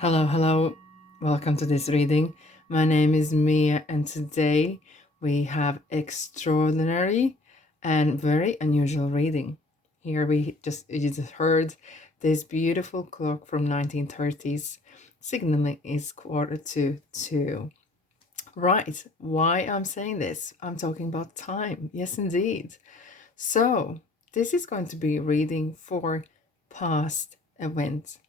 Hello, hello. Welcome to this reading. My name is Mia, and today we have extraordinary and very unusual reading. Here you just heard this beautiful clock from 1930s signaling is 1:45. Right. Why I'm saying this? I'm talking about time. Yes, indeed. So, this is going to be reading for past events,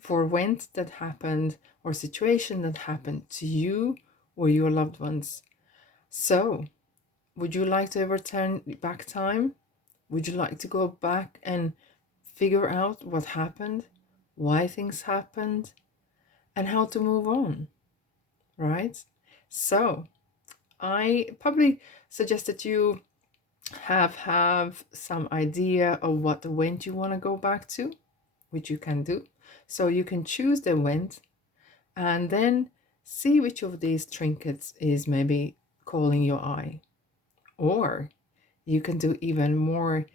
for events that happened or situation that happened to you or your loved ones. So, would you like to ever turn back time? Would you like to go back and figure out what happened, why things happened, and how to move on, right? So, I probably suggest that you have some idea of what event you want to go back to, which you can do. So you can choose the event and then see which of these trinkets is maybe calling your eye. Or you can do even more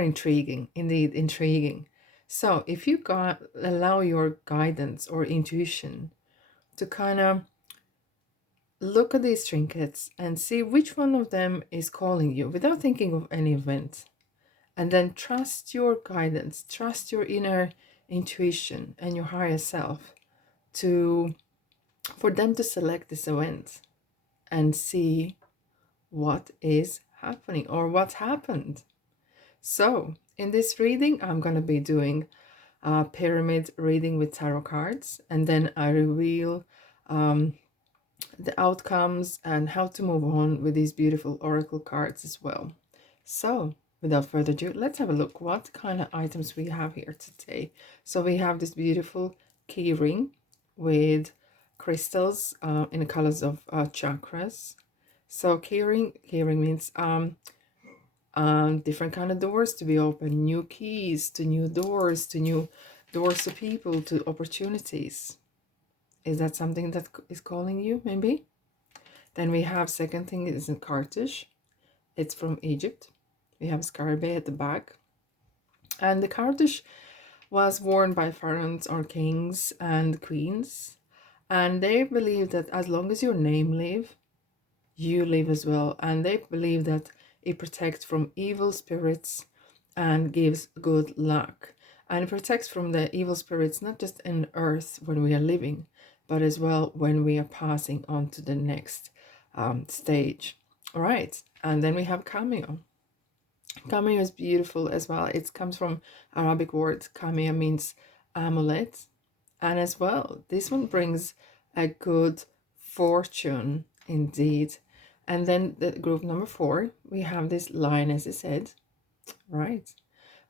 intriguing, indeed intriguing. So if you allow your guidance or intuition to kind of look at these trinkets and see which one of them is calling you without thinking of any event, and then trust your guidance, trust your inner intuition and your higher self to for them to select this event and see what is happening or what happened. So, in this reading, I'm going to be doing a pyramid reading with tarot cards, and then I reveal the outcomes and how to move on with these beautiful oracle cards as well. So, without further ado, let's have a look what kind of items we have here today. So, we have this beautiful key ring with crystals in the colors of chakras. So, keyring means different kind of doors to be open, new keys to new doors, to new doors to people, to opportunities. Is that something that is calling you, maybe? Then we have second thing is in Kartush. It's from Egypt. We have scarabée at the back. And the Kartush was worn by pharaohs or kings and queens. And they believe that as long as your name live, you live as well. And they believe that it protects from evil spirits and gives good luck. And it protects from the evil spirits, not just in earth when we are living, but as well when we are passing on to the next stage. All right. And then we have Cameo. Cameo is beautiful as well. It comes from Arabic word. Cameo means amulet. And as well, this one brings a good fortune indeed. And then the group number 4, we have this Lioness's head. Right.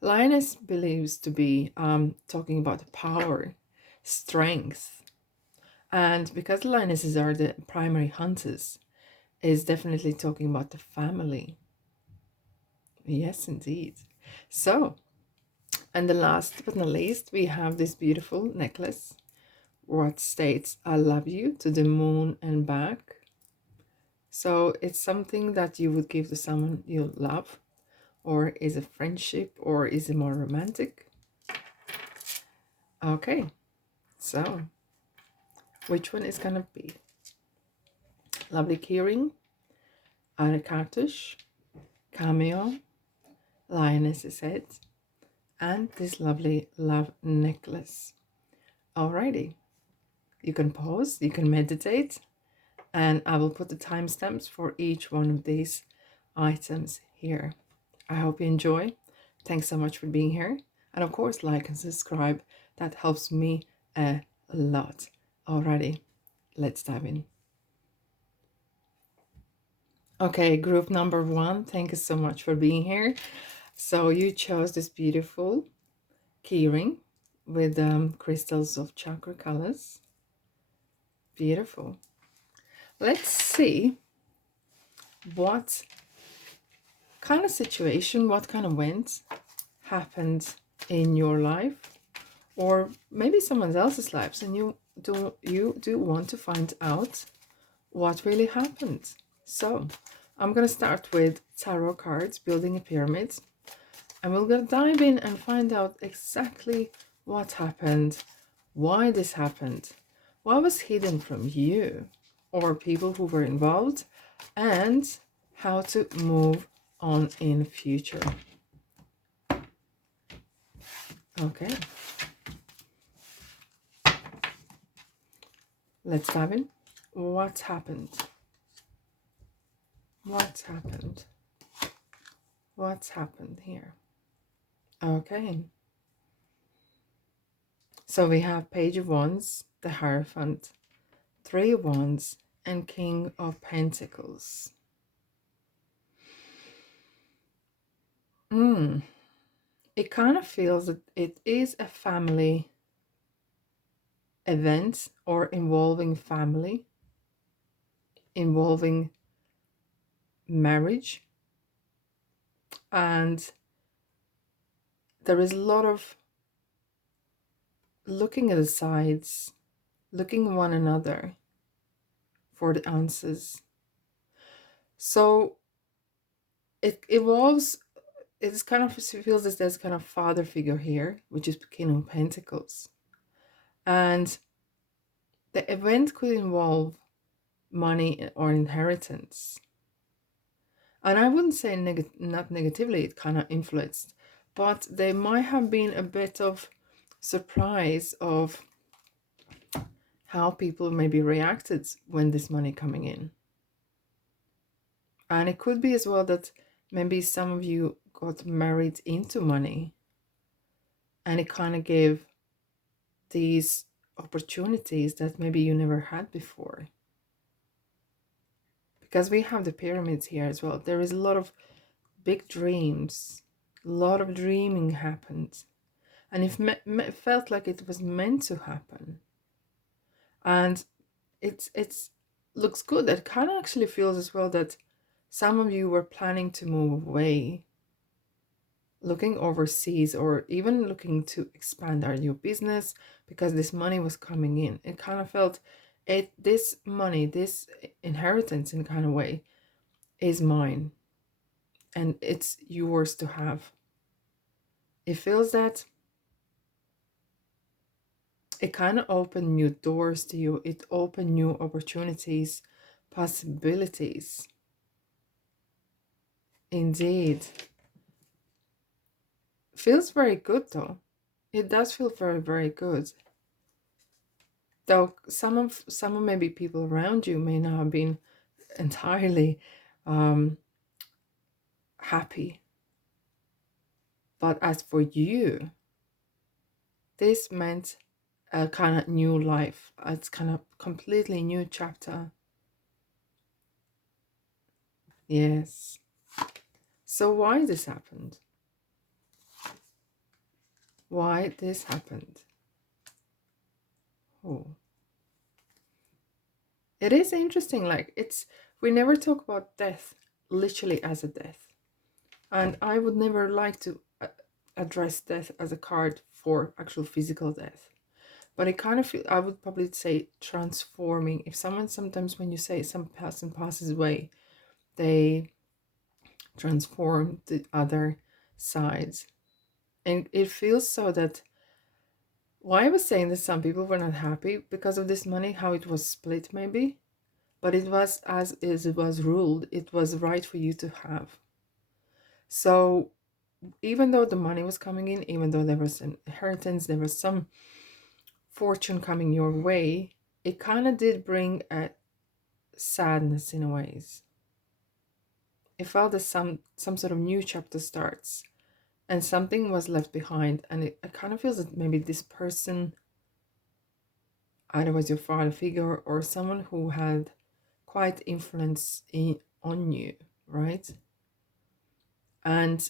Lioness believes to be talking about power, strength. And because lionesses are the primary hunters, is definitely talking about the family. Yes, indeed. So, and the last but not least, we have this beautiful necklace, what states, I love you to the moon and back. So it's something that you would give to someone you love, or is a friendship, or is it more romantic? Okay, so which one is gonna be? Lovely keyring, a Kartush, Cameo, Lioness's head, and this lovely love necklace. Alrighty, you can pause, you can meditate, and I will put the timestamps for each one of these items here. I hope you enjoy. Thanks so much for being here. And of course, like and subscribe. That helps me a lot. Alrighty, let's dive in. Okay, group number 1, thank you so much for being here. So you chose this beautiful keyring with crystals of chakra colors. Beautiful. Let's see what kind of situation, what kind of events happened in your life, or maybe someone else's lives, and you do want to find out what really happened. So I'm gonna start with tarot cards, building a pyramid, and we're gonna dive in and find out exactly what happened, why this happened, what was hidden from you or people who were involved, and how to move on in future. Okay, let's dive in. What's happened? What's happened? What's happened here? Okay, so we have Page of Wands, the Hierophant, Three of Wands, and King of Pentacles. It kind of feels that it is a family event or involving family, involving marriage, and there is a lot of looking at the sides, looking at one another for the answers. So it evolves. It's kind of, it feels as there's kind of father figure here, which is King of Pentacles, and the event could involve money or inheritance. And I wouldn't say not negatively, it kind of influenced, but there might have been a bit of surprise of how people maybe reacted when this money coming in. And it could be as well that maybe some of you got married into money, and it kind of gave these opportunities that maybe you never had before. Because we have the pyramids here as well. There is a lot of big dreams, a lot of dreaming happened, and it felt like it was meant to happen. And it's looks good. It kind of actually feels as well that some of you were planning to move away, looking overseas, or even looking to expand your business because this money was coming in. It kind of felt this money, this inheritance in kind of way is mine and it's yours to have. It feels that it kind of opened new doors to you. It opened new opportunities, possibilities. Indeed. Feels very good though. It does feel very, very good. Though some of maybe people around you may not have been entirely happy. But as for you, this meant a kind of new life. It's kind of completely new chapter. Yes. So why this happened? Why this happened? Oh. It is interesting, like we never talk about death literally as a death. And I would never like to address death as a card for actual physical death. But it kind of feel, I would probably say transforming. If someone, sometimes when you say some person passes away, they transform the other sides. And it feels so that why I was saying that some people were not happy because of this money, how it was split maybe. But it was as it was ruled, it was right for you to have. So even though the money was coming in, even though there was an inheritance, there was some fortune coming your way, it kind of did bring a sadness in a ways. It felt that some sort of new chapter starts and something was left behind, and it kind of feels that maybe this person either was your father figure or someone who had quite influence on you, right? And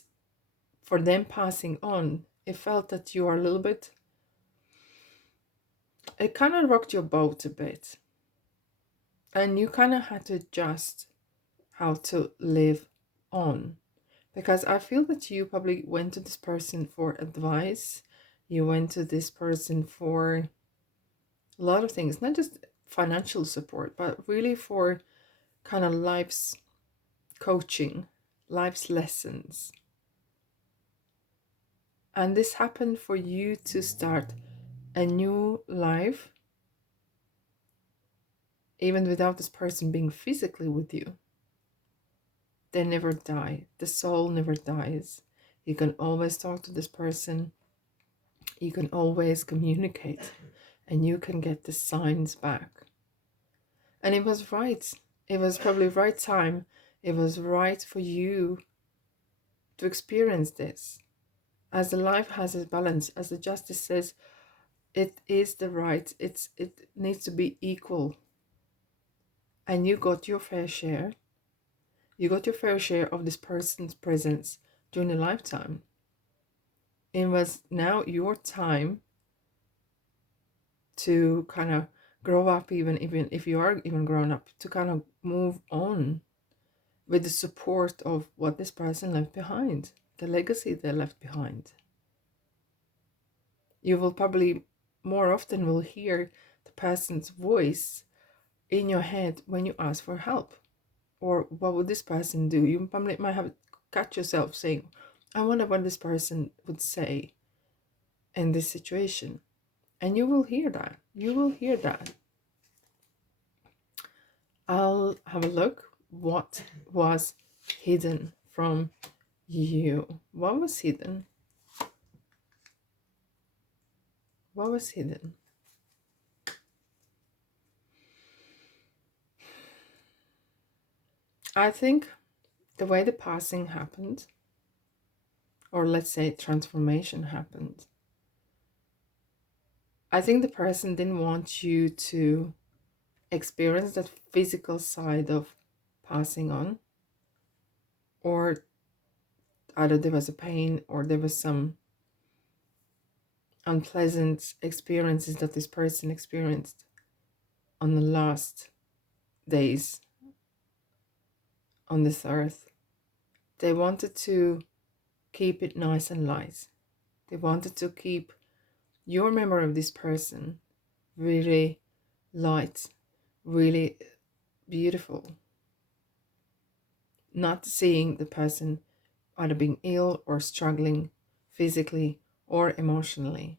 for them passing on, it felt that you are a little bit, it kind of rocked your boat a bit. And you kind of had to adjust how to live on. Because I feel that you probably went to this person for advice. You went to this person for a lot of things, not just financial support, but really for kind of life's coaching, life's lessons. And this happened for you to start a new life, even without this person being physically with you. They never die. The soul never dies. You can always talk to this person. You can always communicate, and you can get the signs back. And it was right. It was probably right time. It was right for you to experience this. As the life has a balance, as the justice says, it is the right. It needs to be equal. And you got your fair share. You got your fair share of this person's presence during a lifetime. It was now your time to kind of grow up, even if you are even grown up, to kind of move on with the support of what this person left behind, the legacy they left behind. You will probably more often will hear the person's voice in your head when you ask for help. Or what would this person do? You probably might have catch yourself saying, I wonder what this person would say in this situation. And you will hear that. You will hear that. I'll have a look what was hidden from you. What was hidden? What was hidden? I think the way the passing happened, or let's say transformation happened, I think the person didn't want you to experience that physical side of passing on, or either there was a pain or there was some unpleasant experiences that this person experienced on the last days on this earth. They wanted to keep it nice and light. They wanted to keep your memory of this person really light, really beautiful. Not seeing the person either being ill or struggling physically or emotionally.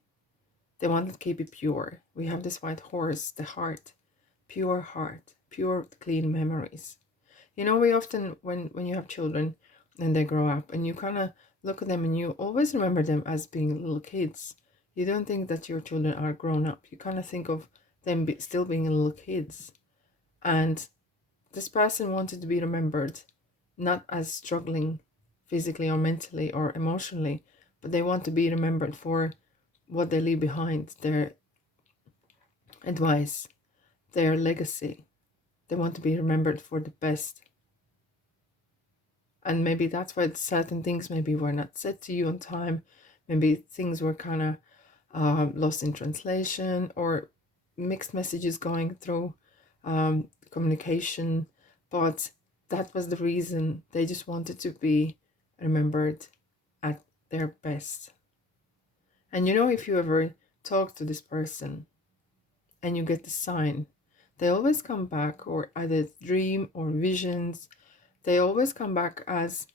They wanted to keep it pure. We have this white horse, the heart, pure, clean memories. You know, we often, when you have children and they grow up and you kind of look at them and you always remember them as being little kids. You don't think that your children are grown up. You kind of think of them still being little kids. And this person wanted to be remembered not as struggling physically or mentally or emotionally, but they want to be remembered for what they leave behind, their advice, their legacy. They want to be remembered for the best. And maybe that's why certain things maybe were not said to you on time. Maybe things were kind of lost in translation, or mixed messages going through communication. But that was the reason. They just wanted to be remembered at their best. And you know, if you ever talk to this person and you get the sign, they always come back, or either dream or visions, they always come back as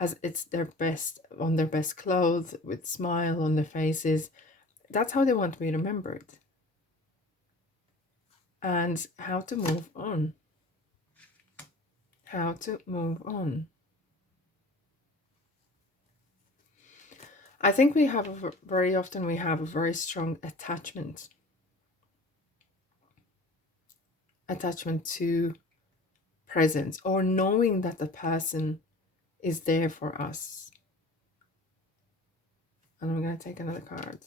it's their best, on their best clothes, with smile on their faces. That's how they want to be remembered. And how to move on. How to move on. I think we have very often we have a very strong attachment to presence, or knowing that the person is there for us. And I'm going to take another card.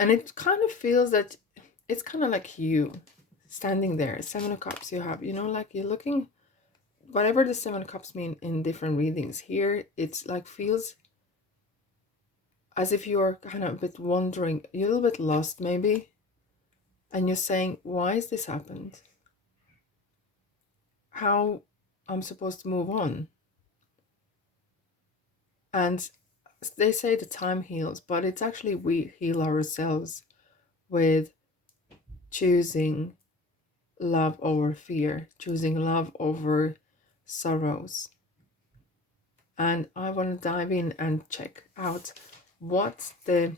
And it kind of feels that it's kind of like you standing there, 7 of Cups you have, you know, like you're looking, whatever the 7 of Cups mean in different readings. Here, it's like feels as if you're kind of a bit wondering, you're a little bit lost maybe. And you're saying, why has this happened? How I'm supposed to move on? And they say the time heals, but it's actually we heal ourselves with choosing love over fear, choosing love over sorrows. And I want to dive in and check out what the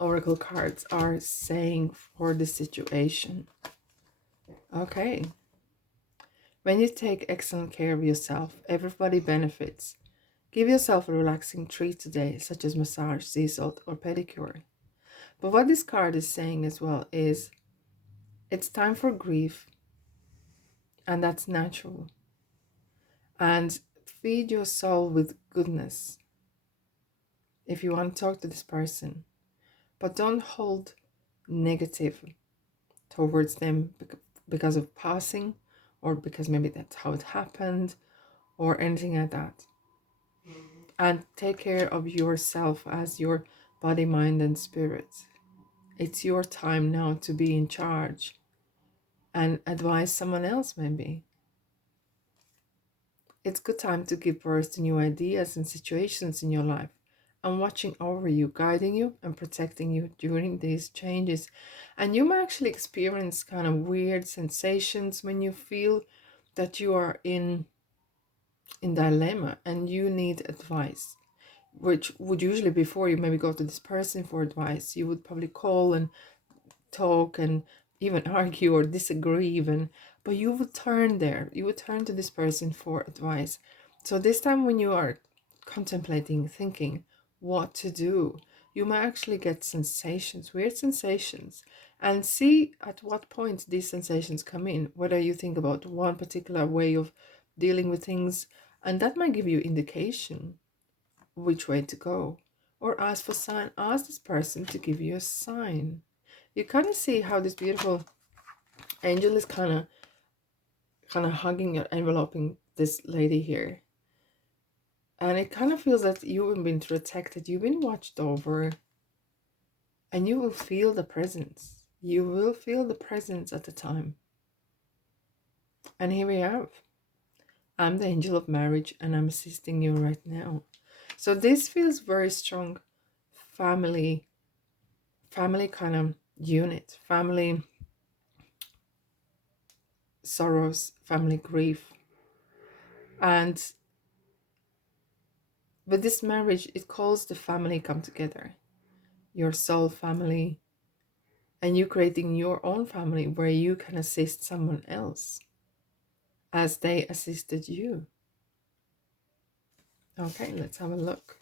oracle cards are saying for the situation. Okay. When you take excellent care of yourself, everybody benefits. Give yourself a relaxing treat today, such as massage, sea salt, or pedicure. But what this card is saying as well is it's time for grief, and that's natural. And feed your soul with goodness if you want to talk to this person. But don't hold negative towards them because of passing, or because maybe that's how it happened, or anything like that. And take care of yourself as your body, mind, and spirit. It's your time now to be in charge and advise someone else, maybe. It's good time to give birth to new ideas and situations in your life. I'm watching over you, guiding you and protecting you during these changes. And you might actually experience kind of weird sensations when you feel that you are in dilemma and you need advice, which would usually, before you maybe go to this person for advice, you would probably call and talk and even argue or disagree even, but you would turn there, you would turn to this person for advice. So this time when you are contemplating, thinking what to do, you might actually get sensations, weird sensations, and see at what point these sensations come in, whether you think about one particular way of dealing with things, and that might give you indication which way to go. Or ask for sign, ask this person to give you a sign. You kind of see how this beautiful angel is kind of hugging or enveloping this lady here, and it kind of feels that you've been protected, you've been watched over, and you will feel the presence, you will feel the presence at the time. And here we have, I'm the angel of marriage and I'm assisting you right now. So this feels very strong family kind of unit, family sorrows, family grief. And with this marriage, it calls the family come together, your soul family, and you creating your own family where you can assist someone else as they assisted you. Okay, let's have a look.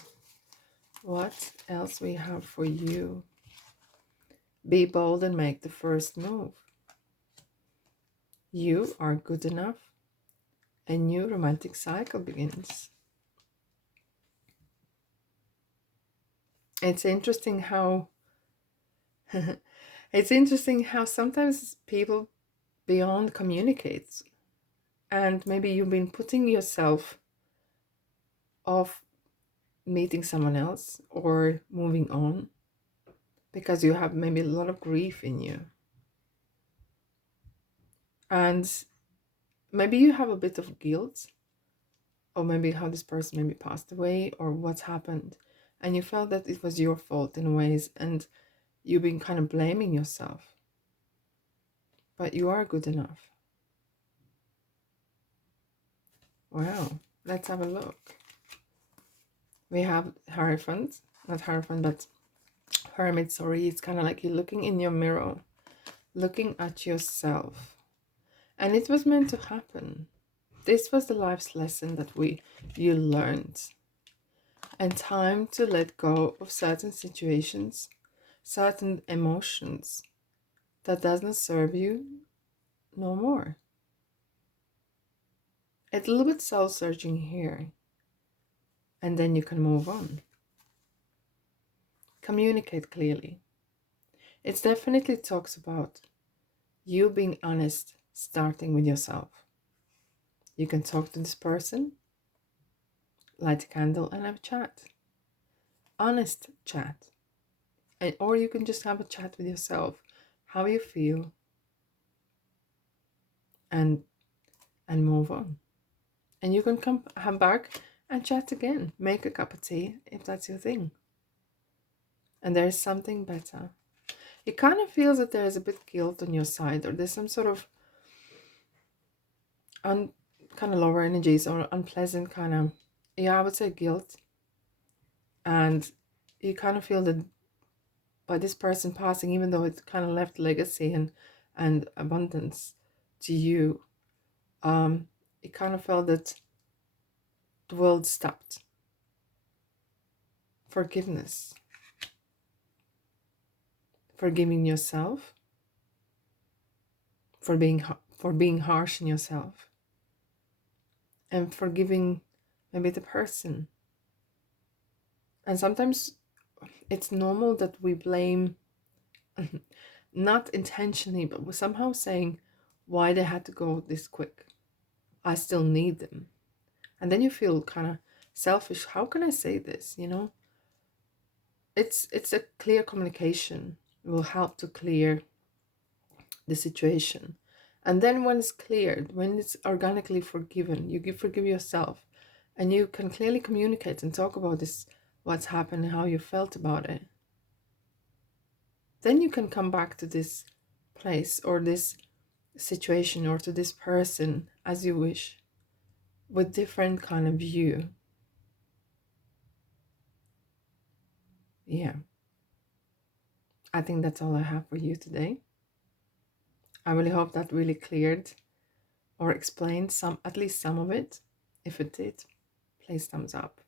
What else we have for you? Be bold and make the first move. You are good enough. A new romantic cycle begins. It's interesting how sometimes people beyond communicate, and maybe you've been putting yourself off meeting someone else or moving on because you have maybe a lot of grief in you, and maybe you have a bit of guilt, or maybe how this person maybe passed away or what's happened, and you felt that it was your fault in ways, and you've been kind of blaming yourself. But you are good enough. Wow, let's have a look. We have Hierophant, not Hierophant, but Hermit, sorry. It's kind of like you're looking in your mirror, looking at yourself. And it was meant to happen. This was the life's lesson that you learned. And time to let go of certain situations, certain emotions that does not serve you no more. It's a little bit soul-searching here. And then you can move on. Communicate clearly. It definitely talks about you being honest, starting with yourself. You can talk to this person, light a candle and have a chat. Honest chat. Or you can just have a chat with yourself, how you feel, and move on. And you can come back and chat again. Make a cup of tea if that's your thing. And there's something better. It kind of feels that there's a bit guilt on your side, or there's some sort of kind of lower energies or unpleasant kind of yeah, I would say guilt. And you kind of feel that by this person passing, even though it kind of left legacy and abundance to you, it kind of felt that the world stopped. Forgiveness, forgiving yourself for being harsh on yourself, and forgiving maybe the person. And sometimes it's normal that we blame, not intentionally, but we're somehow saying why they had to go this quick. I still need them. And then you feel kind of selfish. How can I say this? It's a clear communication will help to clear the situation. And then when it's cleared, when it's organically forgiven, you forgive yourself, and you can clearly communicate and talk about this, what's happened, how you felt about it. Then you can come back to this place or this situation or to this person as you wish, with different kind of view. Yeah, I think that's all I have for you today. I really hope that really cleared or explained at least some of it. If it did, please thumbs up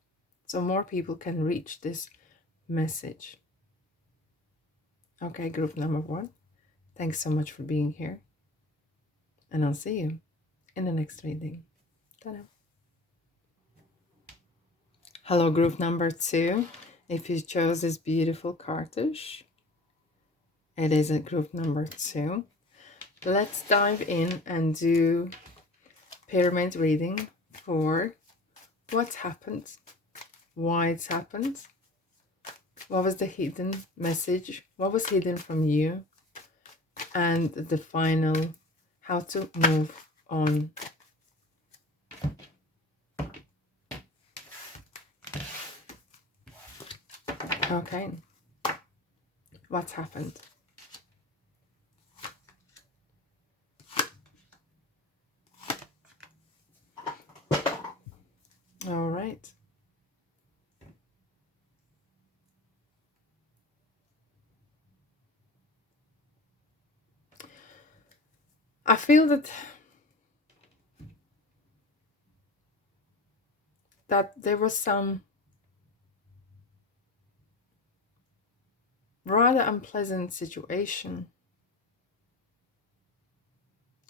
so more people can reach this message. Okay, group number 1, thanks so much for being here, and I'll see you in the next reading. Ta-da. Hello, group number 2. If you chose this beautiful Kartush, it is a group number 2. Let's dive in and do pyramid reading for what's happened, why it's happened, what was the hidden message, what was hidden from you, and the final, how to move on. Okay, what's happened? All right. I feel that there was some rather unpleasant situation.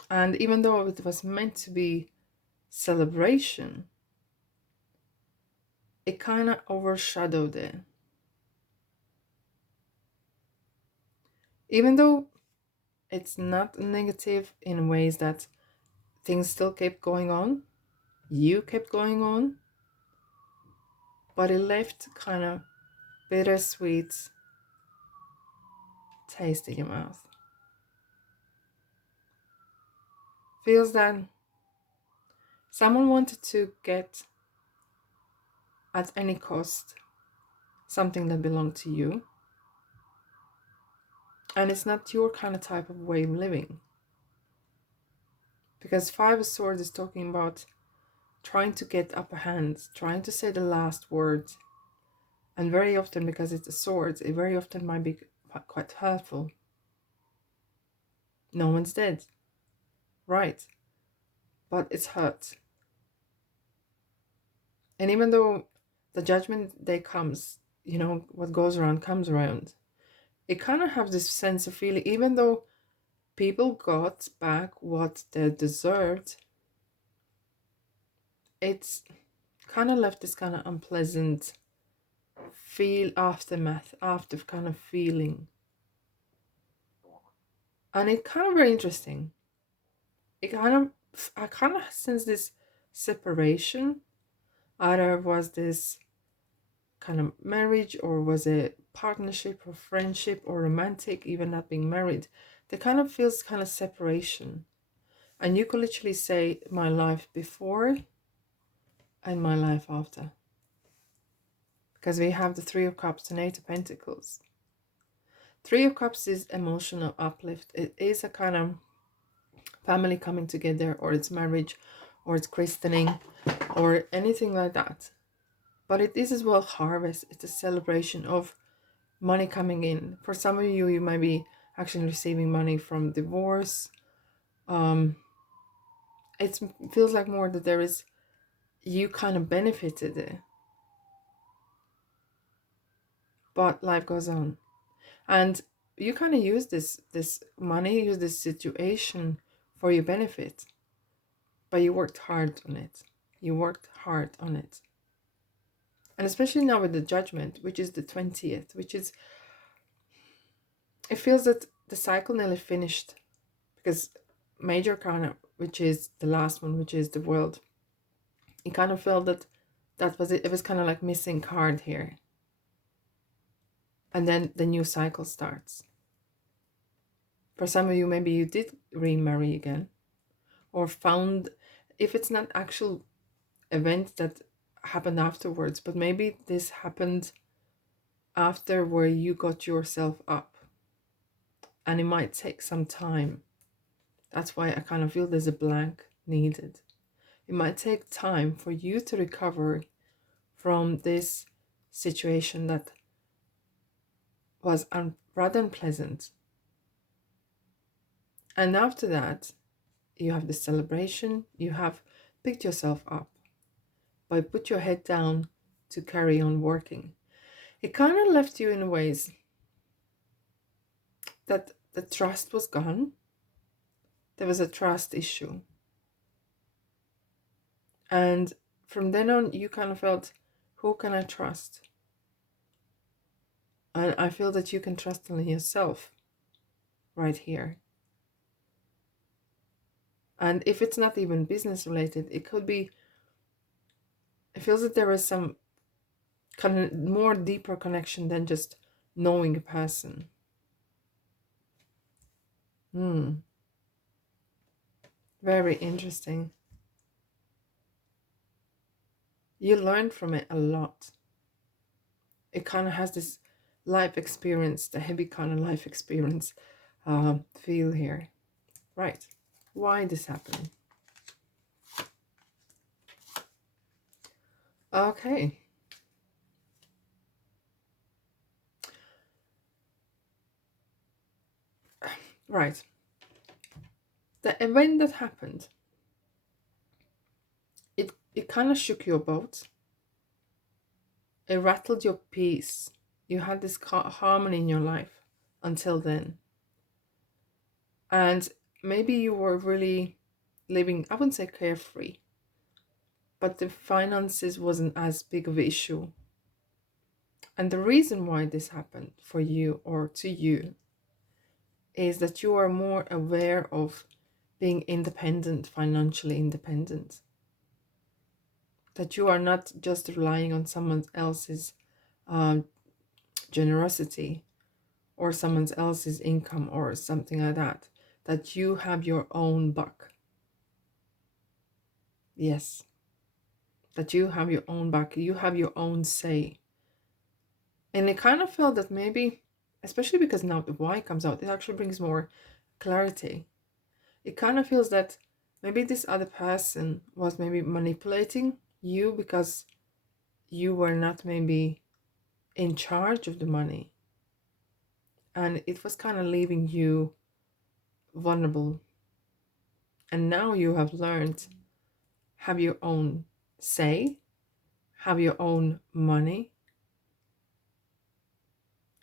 And even though it was meant to be celebration, it kind of overshadowed it. Even though it's not negative in ways that things still kept going on, you kept going on, but it left kind of bittersweet taste in your mouth. Feels that someone wanted to get at any cost something that belonged to you, and it's not your kind of type of way of living. Because 5 of Swords is talking about trying to get upper hand, trying to say the last word. And very often, because it's a sword, it very often might be quite hurtful. No one's dead. Right. But it's hurt. And even though the judgment day comes, what goes around comes around, it kind of has this sense of feeling, even though people got back what they deserved, it's kind of left this kind of unpleasant aftermath, after kind of feeling. And it's kind of very interesting. I kind of sense this separation. Either was this kind of marriage, or was it partnership or friendship or romantic, even not being married. There kind of feels kind of separation. And you could literally say my life before and my life after. Because we have the 3 of Cups and 8 of Pentacles. 3 of Cups is emotional uplift. It is a kind of family coming together, or it's marriage, or it's christening, or anything like that. But it is as well harvest. It's a celebration of money coming in. For some of you, you might be actually receiving money from divorce. It feels like more that there is, you kind of benefited it, but life goes on, and you kind of use this money, use this situation for your benefit, but you worked hard on it. You worked hard on it. And especially now with the judgment, which is the 20th, which is, it feels that the cycle nearly finished, because major arcana, which is the last one, which is the world, it kind of felt that that was it. It was kind of like missing card here. And then the new cycle starts. For some of you, maybe you did remarry again, or found, if it's not actual events that happened afterwards, but maybe this happened after where you got yourself up, and it might take some time. That's why I kind of feel there's a blank needed. It might take time for you to recover from this situation that was rather unpleasant. And after that, you have the celebration, you have picked yourself up, but put your head down to carry on working. It kind of left you in ways that the trust was gone. There was a trust issue. And from then on, you kind of felt, who can I trust? And I feel that you can trust only yourself right here. And if it's not even business related, it could be, it feels that there is some kind of more deeper connection than just knowing a person. Very interesting. You learn from it a lot. It kind of has this life experience, the heavy kind of life experience feel here. Right. Why this happened? Okay. Right. The event that happened, it kind of shook your boat. It rattled your peace. You had this harmony in your life until then. And maybe you were really living, I wouldn't say carefree, but the finances wasn't as big of an issue. And the reason why this happened for you or to you is that you are more aware of being independent, financially independent. That you are not just relying on someone else's generosity or someone else's income or something like that. That you have your own buck. Yes. That you have your own buck. You have your own say. And it kind of felt that maybe, especially because now the why comes out, it actually brings more clarity. It kind of feels that maybe this other person was maybe manipulating you because you were not maybe in charge of the money. And it was kind of leaving you vulnerable. And now you have learned, have your own say, have your own money,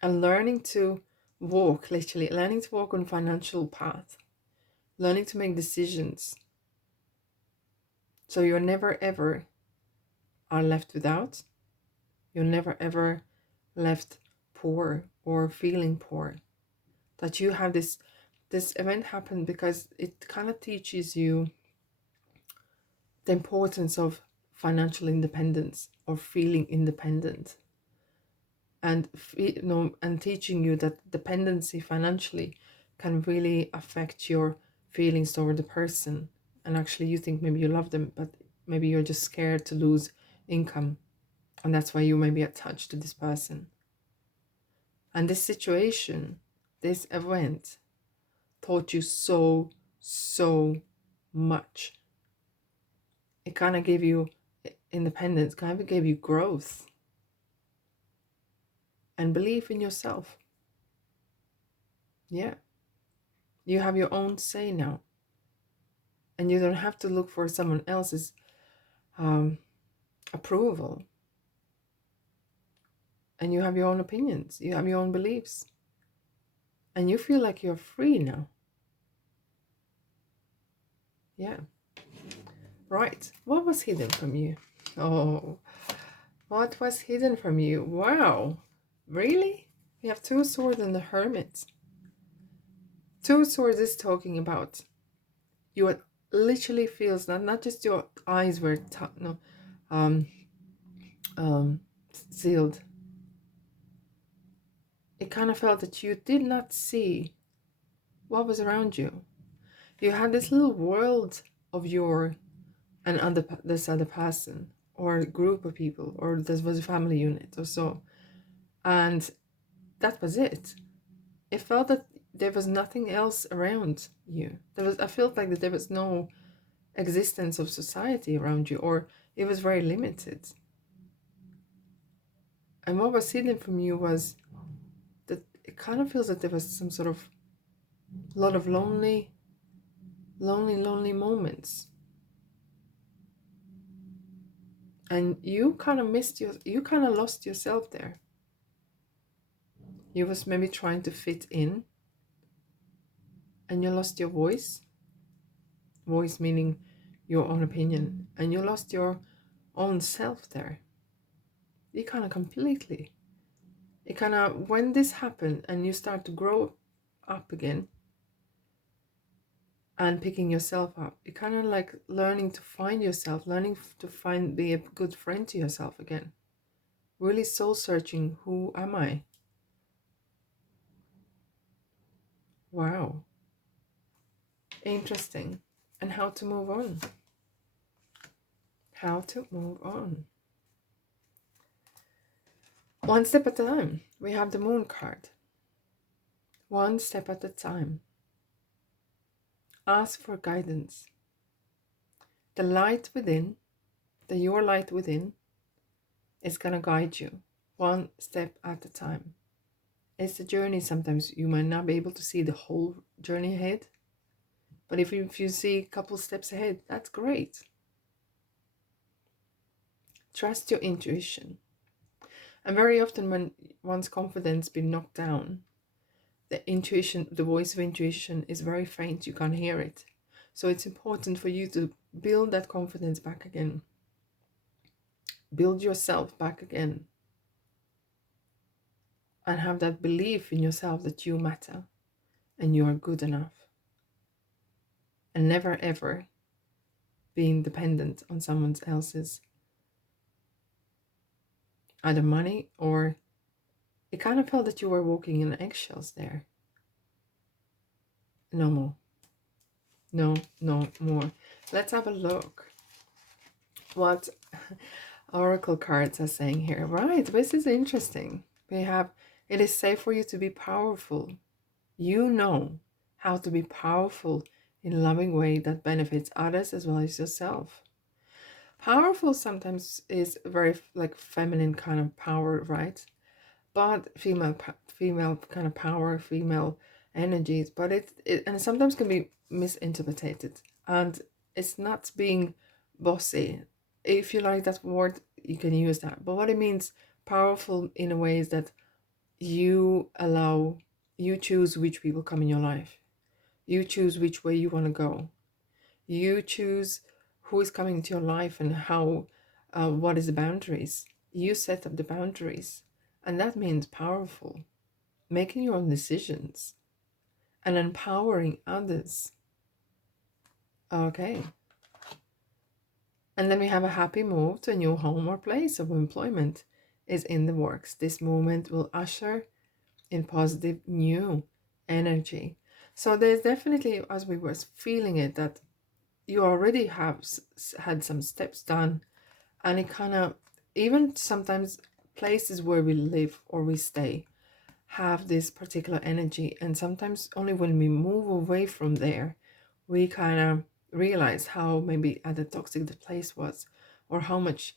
and learning to walk, literally learning to walk on financial path, learning to make decisions. So you're never ever are left without. You're never ever left poor or feeling poor. That you have this event happen because it kind of teaches you the importance of financial independence or feeling independent, and and teaching you that dependency financially can really affect your feelings toward the person. And actually you think maybe you love them, but maybe you're just scared to lose income, and that's why you may be attached to this person. And this situation, this event, taught you so much. It kind of gave you, independence kind of gave you growth and belief in yourself. Yeah. You have your own say now. And you don't have to look for someone else's approval. And you have your own opinions. You have your own beliefs. And you feel like you're free now. Yeah. Right. What was hidden from you? Oh, what was hidden from you? Wow. Really? We have 2 swords and the hermit. 2 swords is talking about you literally feels not just your eyes were um, sealed. It kind of felt that you did not see what was around you. You had this little world of your and this other person or group of people, or this was a family unit or so, and that was it. It felt that there was nothing else around you. I felt like that there was no existence of society around you, or it was very limited. And what was hidden from you was that it kind of feels that there was some sort of lot of lonely moments. And you kind of you kind of lost yourself there. You was maybe trying to fit in, and you lost your voice. Voice meaning your own opinion, and you lost your own self there. You kind of completely. It kind of, when this happened and you start to grow up again and picking yourself up, you kind of like learning to find yourself, learning to be a good friend to yourself again. Really soul searching, who am I? Wow. Interesting. And how to move on. How to move on. One step at a time. We have the moon card. One step at a time. Ask for guidance. The light within, your light within, is going to guide you one step at a time. It's a journey. Sometimes you might not be able to see the whole journey ahead, but if you see a couple steps ahead, that's great. Trust your intuition. And very often when one's confidence been knocked down, the intuition, the voice of intuition is very faint. You can't hear it. So it's important for you to build that confidence back again. Build yourself back again. And have that belief in yourself that you matter and you are good enough. And never ever being dependent on someone else's either money, or it kind of felt that you were walking in eggshells there. No more. No more. Let's have a look what oracle cards are saying here. Right, this is interesting. We have, it is safe for you to be powerful. You know how to be powerful in a loving way that benefits others as well as yourself. Powerful sometimes is very like feminine kind of power, right? But female kind of power, female energies, but it and sometimes can be misinterpreted, and it's not being bossy. If you like that word, you can use that, but what it means powerful in a way is that you choose which people come in your life, you choose which way you want to go, you choose who is coming into your life and how, what is the boundaries, you set up the boundaries. And that means powerful, making your own decisions and empowering others. Okay. And then we have a happy move to a new home or place of employment is in the works. This movement will usher in positive new energy. So there's definitely, as we were feeling it, that you already have had some steps done, and it kind of, even sometimes places where we live or we stay have this particular energy, and sometimes only when we move away from there we kind of realize how maybe toxic the place was, or how much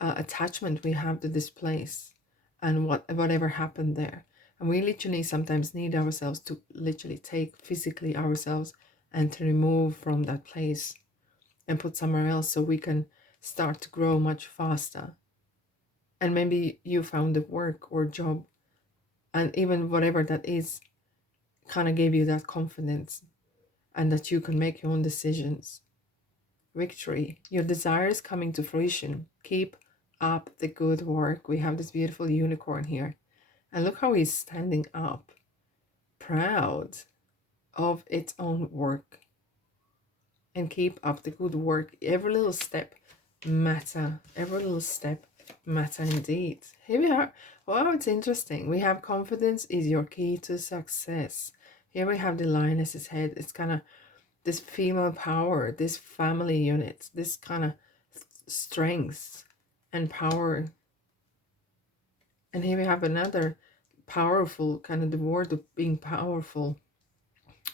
attachment we have to this place and whatever happened there. And we literally sometimes need ourselves to literally take physically ourselves and to remove from that place and put somewhere else so we can start to grow much faster. And maybe you found a work or job, and even whatever that is, kind of gave you that confidence and that you can make your own decisions. Victory. Your desire is coming to fruition. Keep up the good work. We have this beautiful unicorn here. And look how he's standing up, proud of its own work. And keep up the good work. Every little step matter. Every little step matter indeed. Here we are. Wow, it's interesting. We have confidence is your key to success. Here we have the lioness's head. It's kind of this female power, this family unit, this kind of strength and power. And here we have another powerful, kind of the word of being powerful,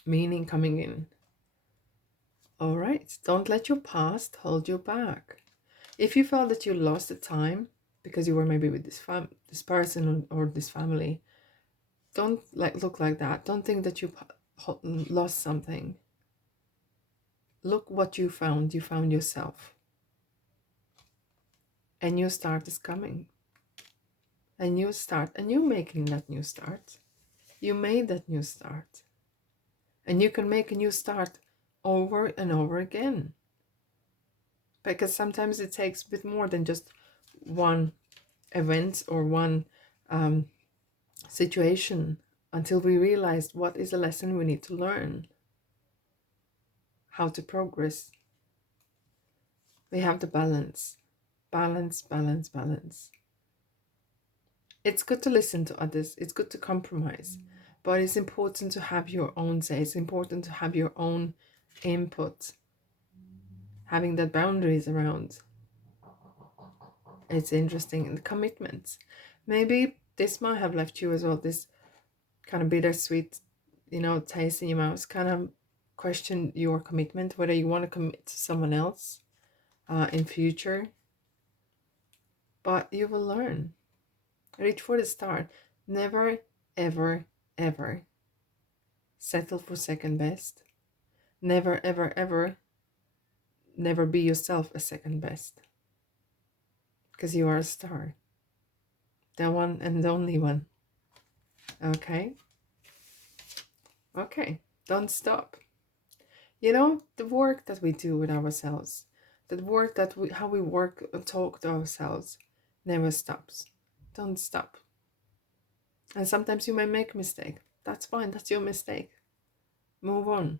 meaning coming in. All right, don't let your past hold you back. If you felt that you lost the time because you were maybe with this person or this family, don't look like that. Don't think that you lost something. Look what you found. You found yourself. A new start is coming. A new start. And you're making that new start. You made that new start. And you can make a new start over and over again. Because sometimes it takes a bit more than just one event or one situation until we realize what is a lesson we need to learn. How to progress. We have the balance. Balance, balance, balance. It's good to listen to others. It's good to compromise. But it's important to have your own say. It's important to have your own input. Having that boundaries around. It's interesting. And the commitments. Maybe this might have left you as well. This kind of bittersweet, taste in your mouth. Kind of question your commitment. Whether you want to commit to someone else in future. But you will learn. Reach for the start. Never, ever, ever settle for second best. Never, ever, ever, never be yourself a second best. Because you are a star. The one and the only one. Okay? Okay. Don't stop. The work that we do with ourselves, the work that how we work and talk to ourselves never stops. Don't stop. And sometimes you may make a mistake. That's fine. That's your mistake. Move on.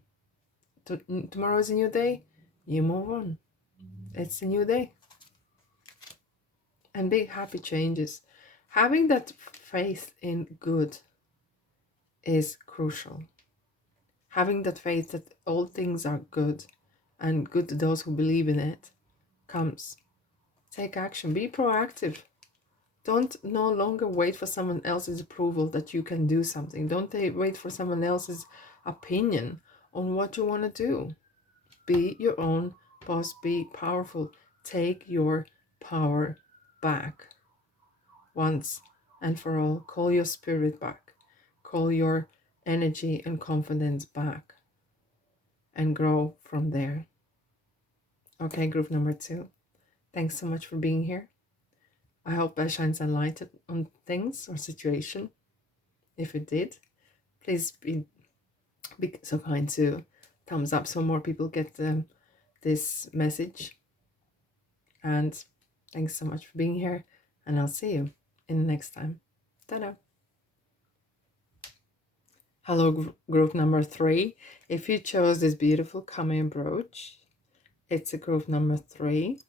Tomorrow is a new day. You move on. It's a new day. And big happy changes. Having that faith in good is crucial. Having that faith that all things are good and good to those who believe in it comes. Take action. Be proactive. Don't no longer wait for someone else's approval that you can do something. Don't wait for someone else's opinion on what you want to do. Be your own boss. Be powerful. Take your power back. Once and for all. Call your spirit back. Call your energy and confidence back. And grow from there. Okay, group number 2. Thanks so much for being here. I hope that shines a light on things or situation. If it did, please be so kind to thumbs up so more people get this message. And thanks so much for being here. And I'll see you in the next time. Ta-da! Hello, group number 3. If you chose this beautiful Cameo brooch, it's a group number 3.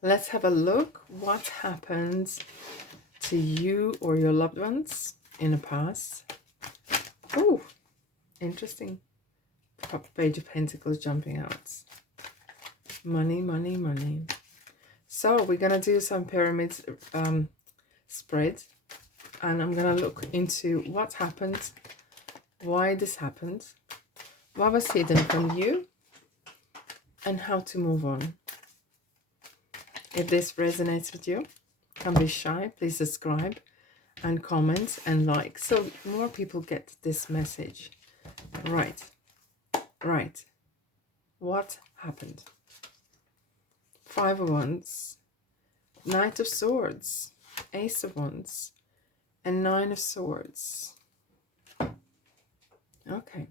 Let's have a look what happened to you or your loved ones in the past. Oh, interesting. Page of Pentacles jumping out. Money, money, money. So we're going to do some pyramid spread. And I'm going to look into what happened, why this happened, what was hidden from you, and how to move on. If this resonates with you, don't be shy. Please subscribe and comment and like so more people get this message. Right. What happened? 5 of Wands, Knight of Swords, Ace of Wands, and 9 of Swords. Okay.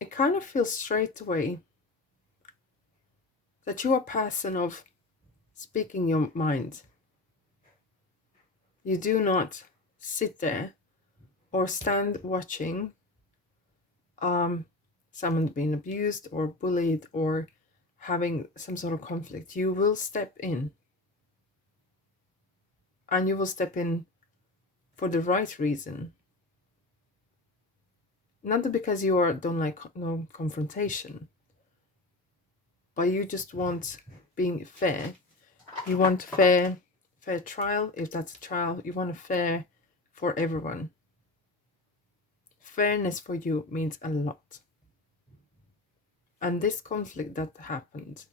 It kind of feels straight away that you are a person of speaking your mind. You do not sit there or stand watching someone being abused or bullied or having some sort of conflict. You will step in. And you will step in for the right reason. Not because you don't like no confrontation, but you just want being fair. You want fair trial, if that's a trial. You want a fair for everyone. Fairness for you means a lot. And this conflict that happened,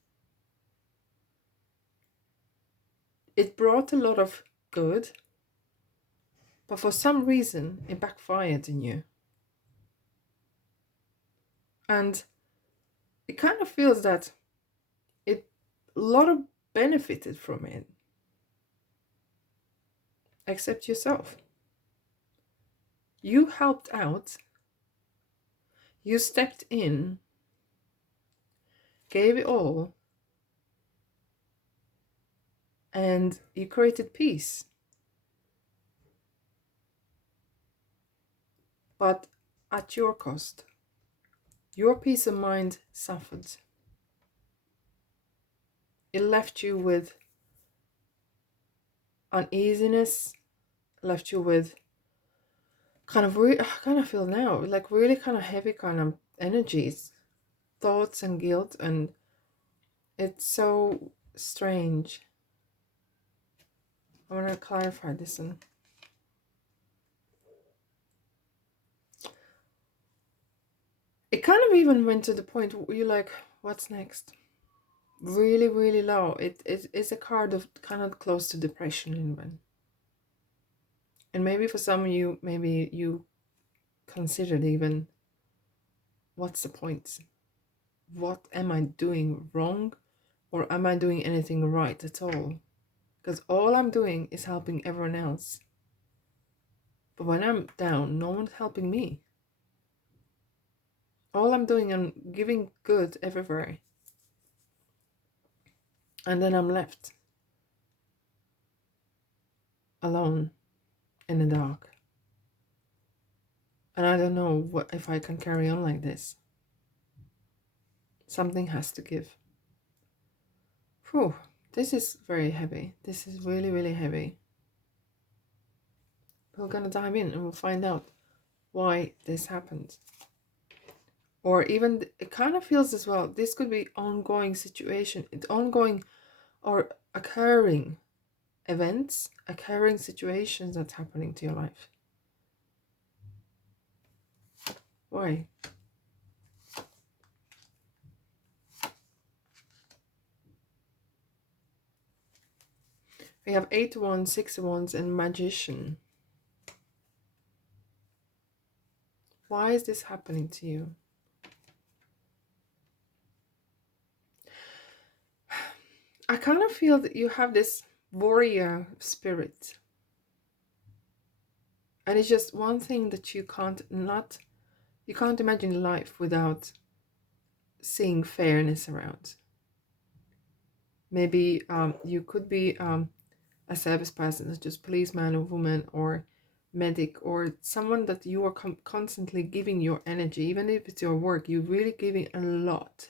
it brought a lot of good, but for some reason it backfired in you. And it kind of feels that a lot of benefited from it, except yourself. You helped out, you stepped in, gave it all, and you created peace. But at your cost. Your peace of mind suffered. It left you with uneasiness, left you with kind of I kind of feel now, like really kind of heavy kind of energies, thoughts and guilt, and it's so strange. I want to clarify this one. It kind of even went to the point where you're like, what's next? Really, really low. It's a card of kind of close to depression in one. And maybe for some of you, maybe you considered even, what's the point? What am I doing wrong? Or am I doing anything right at all? Because all I'm doing is helping everyone else. But when I'm down, no one's helping me. All I'm doing, I'm giving good everywhere. And then I'm left alone in the dark. And I don't know if I can carry on like this. Something has to give. Whew, this is very heavy. This is really, really heavy. We're going to dive in and we'll find out why this happened. Or even, it kind of feels as well, this could be ongoing situation. It's ongoing or occurring events, occurring situations that's happening to your life. Why? We have 8 of Wands, 6 of Wands, and Magician. Why is this happening to you? I kind of feel that you have this warrior spirit. And it's just one thing that you can't imagine life without seeing fairness around. Maybe you could be a service person, such as policeman or woman or medic, or someone that you are constantly giving your energy, even if it's your work, you're really giving a lot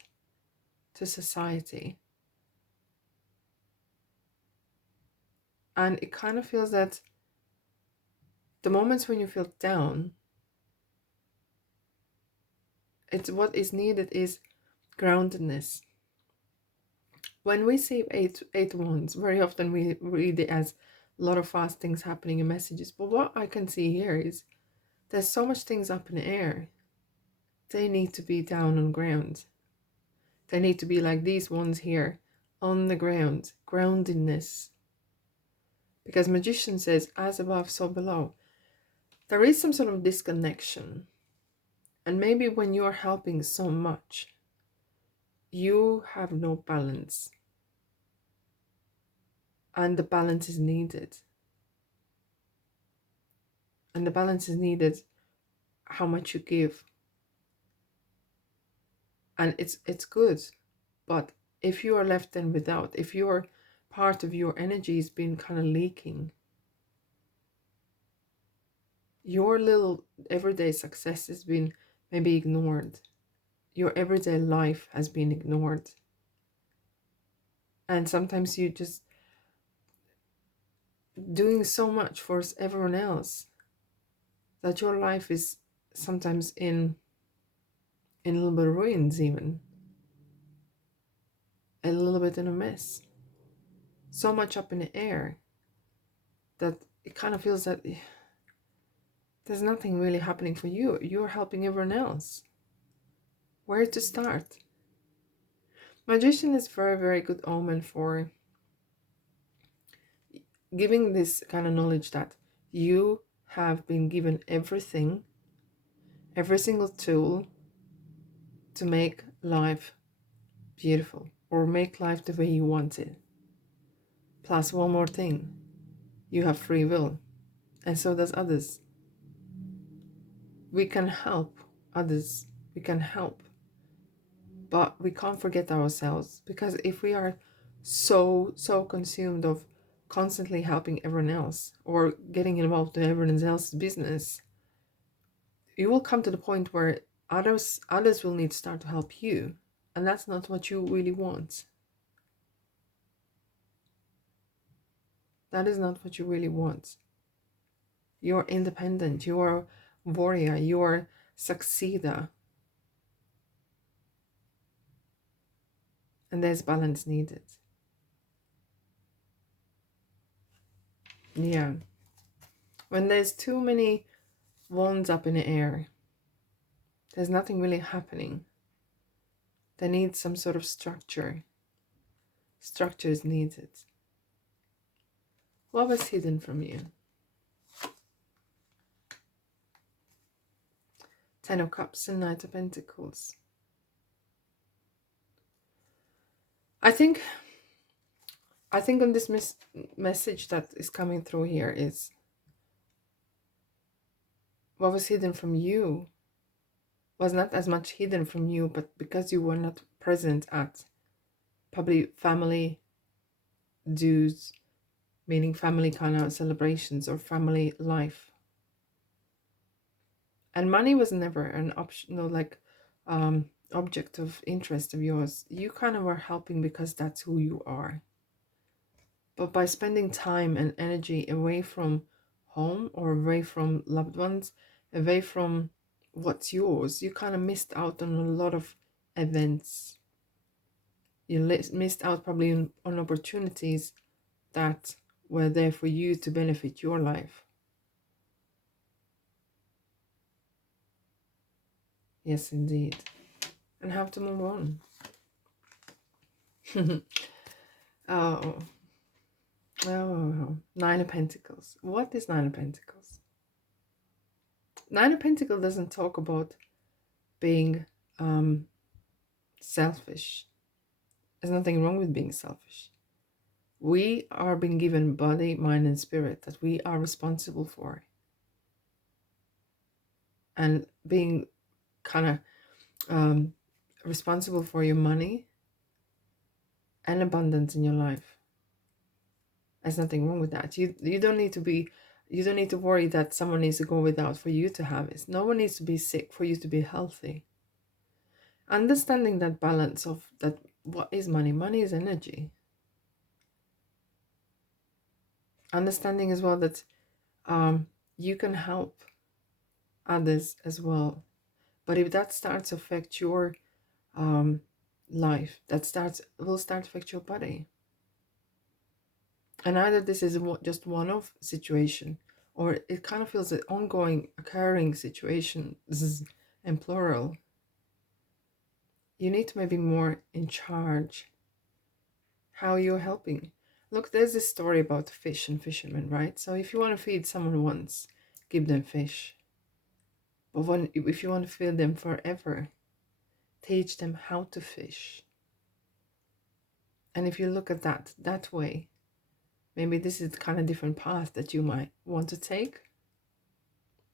to society. And it kind of feels that the moments when you feel down, it's what is needed is groundedness. When we see eight wands, very often we read it as a lot of fast things happening in messages. But what I can see here is there's so much things up in the air. They need to be down on ground. They need to be like these ones here, on the ground, groundedness. Because Magician says, as above, so below. There is some sort of disconnection. And maybe when you're helping so much, you have no balance. And the balance is needed. And the balance is needed how much you give. And it's good. But if you are left then without, if your part of your energy has been kind of leaking, your little everyday success has been maybe ignored. Your everyday life has been ignored. And sometimes you just doing so much for everyone else that your life is sometimes in a little bit of ruins, even a little bit in a mess, so much up in the air that it kind of feels that there's nothing really happening for you. You're helping everyone else. Where to start? Magician is very, very good omen for giving this kind of knowledge that you have been given everything, every single tool to make life beautiful or make life the way you want it. Plus one more thing, you have free will, and so does others. We can help others, we can help, but we can't forget ourselves, because if we are so consumed of constantly helping everyone else or getting involved in everyone else's business, you will come to the point where others will need to start to help you, and that's not what you really want. That is not what you really want. You're independent, you're warrior, you're succeeder, and there's balance needed. Yeah, when there's too many wands up in the air, there's nothing really happening. They need some sort of structure. Structure is needed. What was hidden from you? Ten of Cups and Knight of Pentacles. I think on this message that is coming through here is what was hidden from you was not as much hidden from you, but because you were not present at probably family dues, meaning family kind of celebrations or family life. And money was never an optional, like, object of interest of yours. You kind of were helping because that's who you are. But by spending time and energy away from home or away from loved ones, away from what's yours, you kind of missed out on a lot of events. You missed out probably on opportunities that were there for you to benefit your life. Yes, indeed. And have to move on. Oh, Nine of Pentacles. What is Nine of Pentacles? Nine of Pentacles doesn't talk about being selfish. There's nothing wrong with being selfish. We are being given body, mind, and spirit that we are responsible for. And being kind of responsible for your money and abundance in your life. There's nothing wrong with that. You don't need to worry that someone needs to go without for you to have it. No one needs to be sick for you to be healthy. Understanding that balance of that, what is money? Money is energy. Understanding as well that you can help others as well. But if that starts to affect your life, will start to affect your body. And either this is just one-off situation, or it kind of feels an ongoing, occurring situation. This is in plural. you need to maybe more in charge how you're helping. Look, there's this story about fish and fishermen, right? So if you want to feed someone once, give them fish. But if you want to feed them forever, teach them how to fish. And if you look at that way, maybe this is the kind of different path that you might want to take.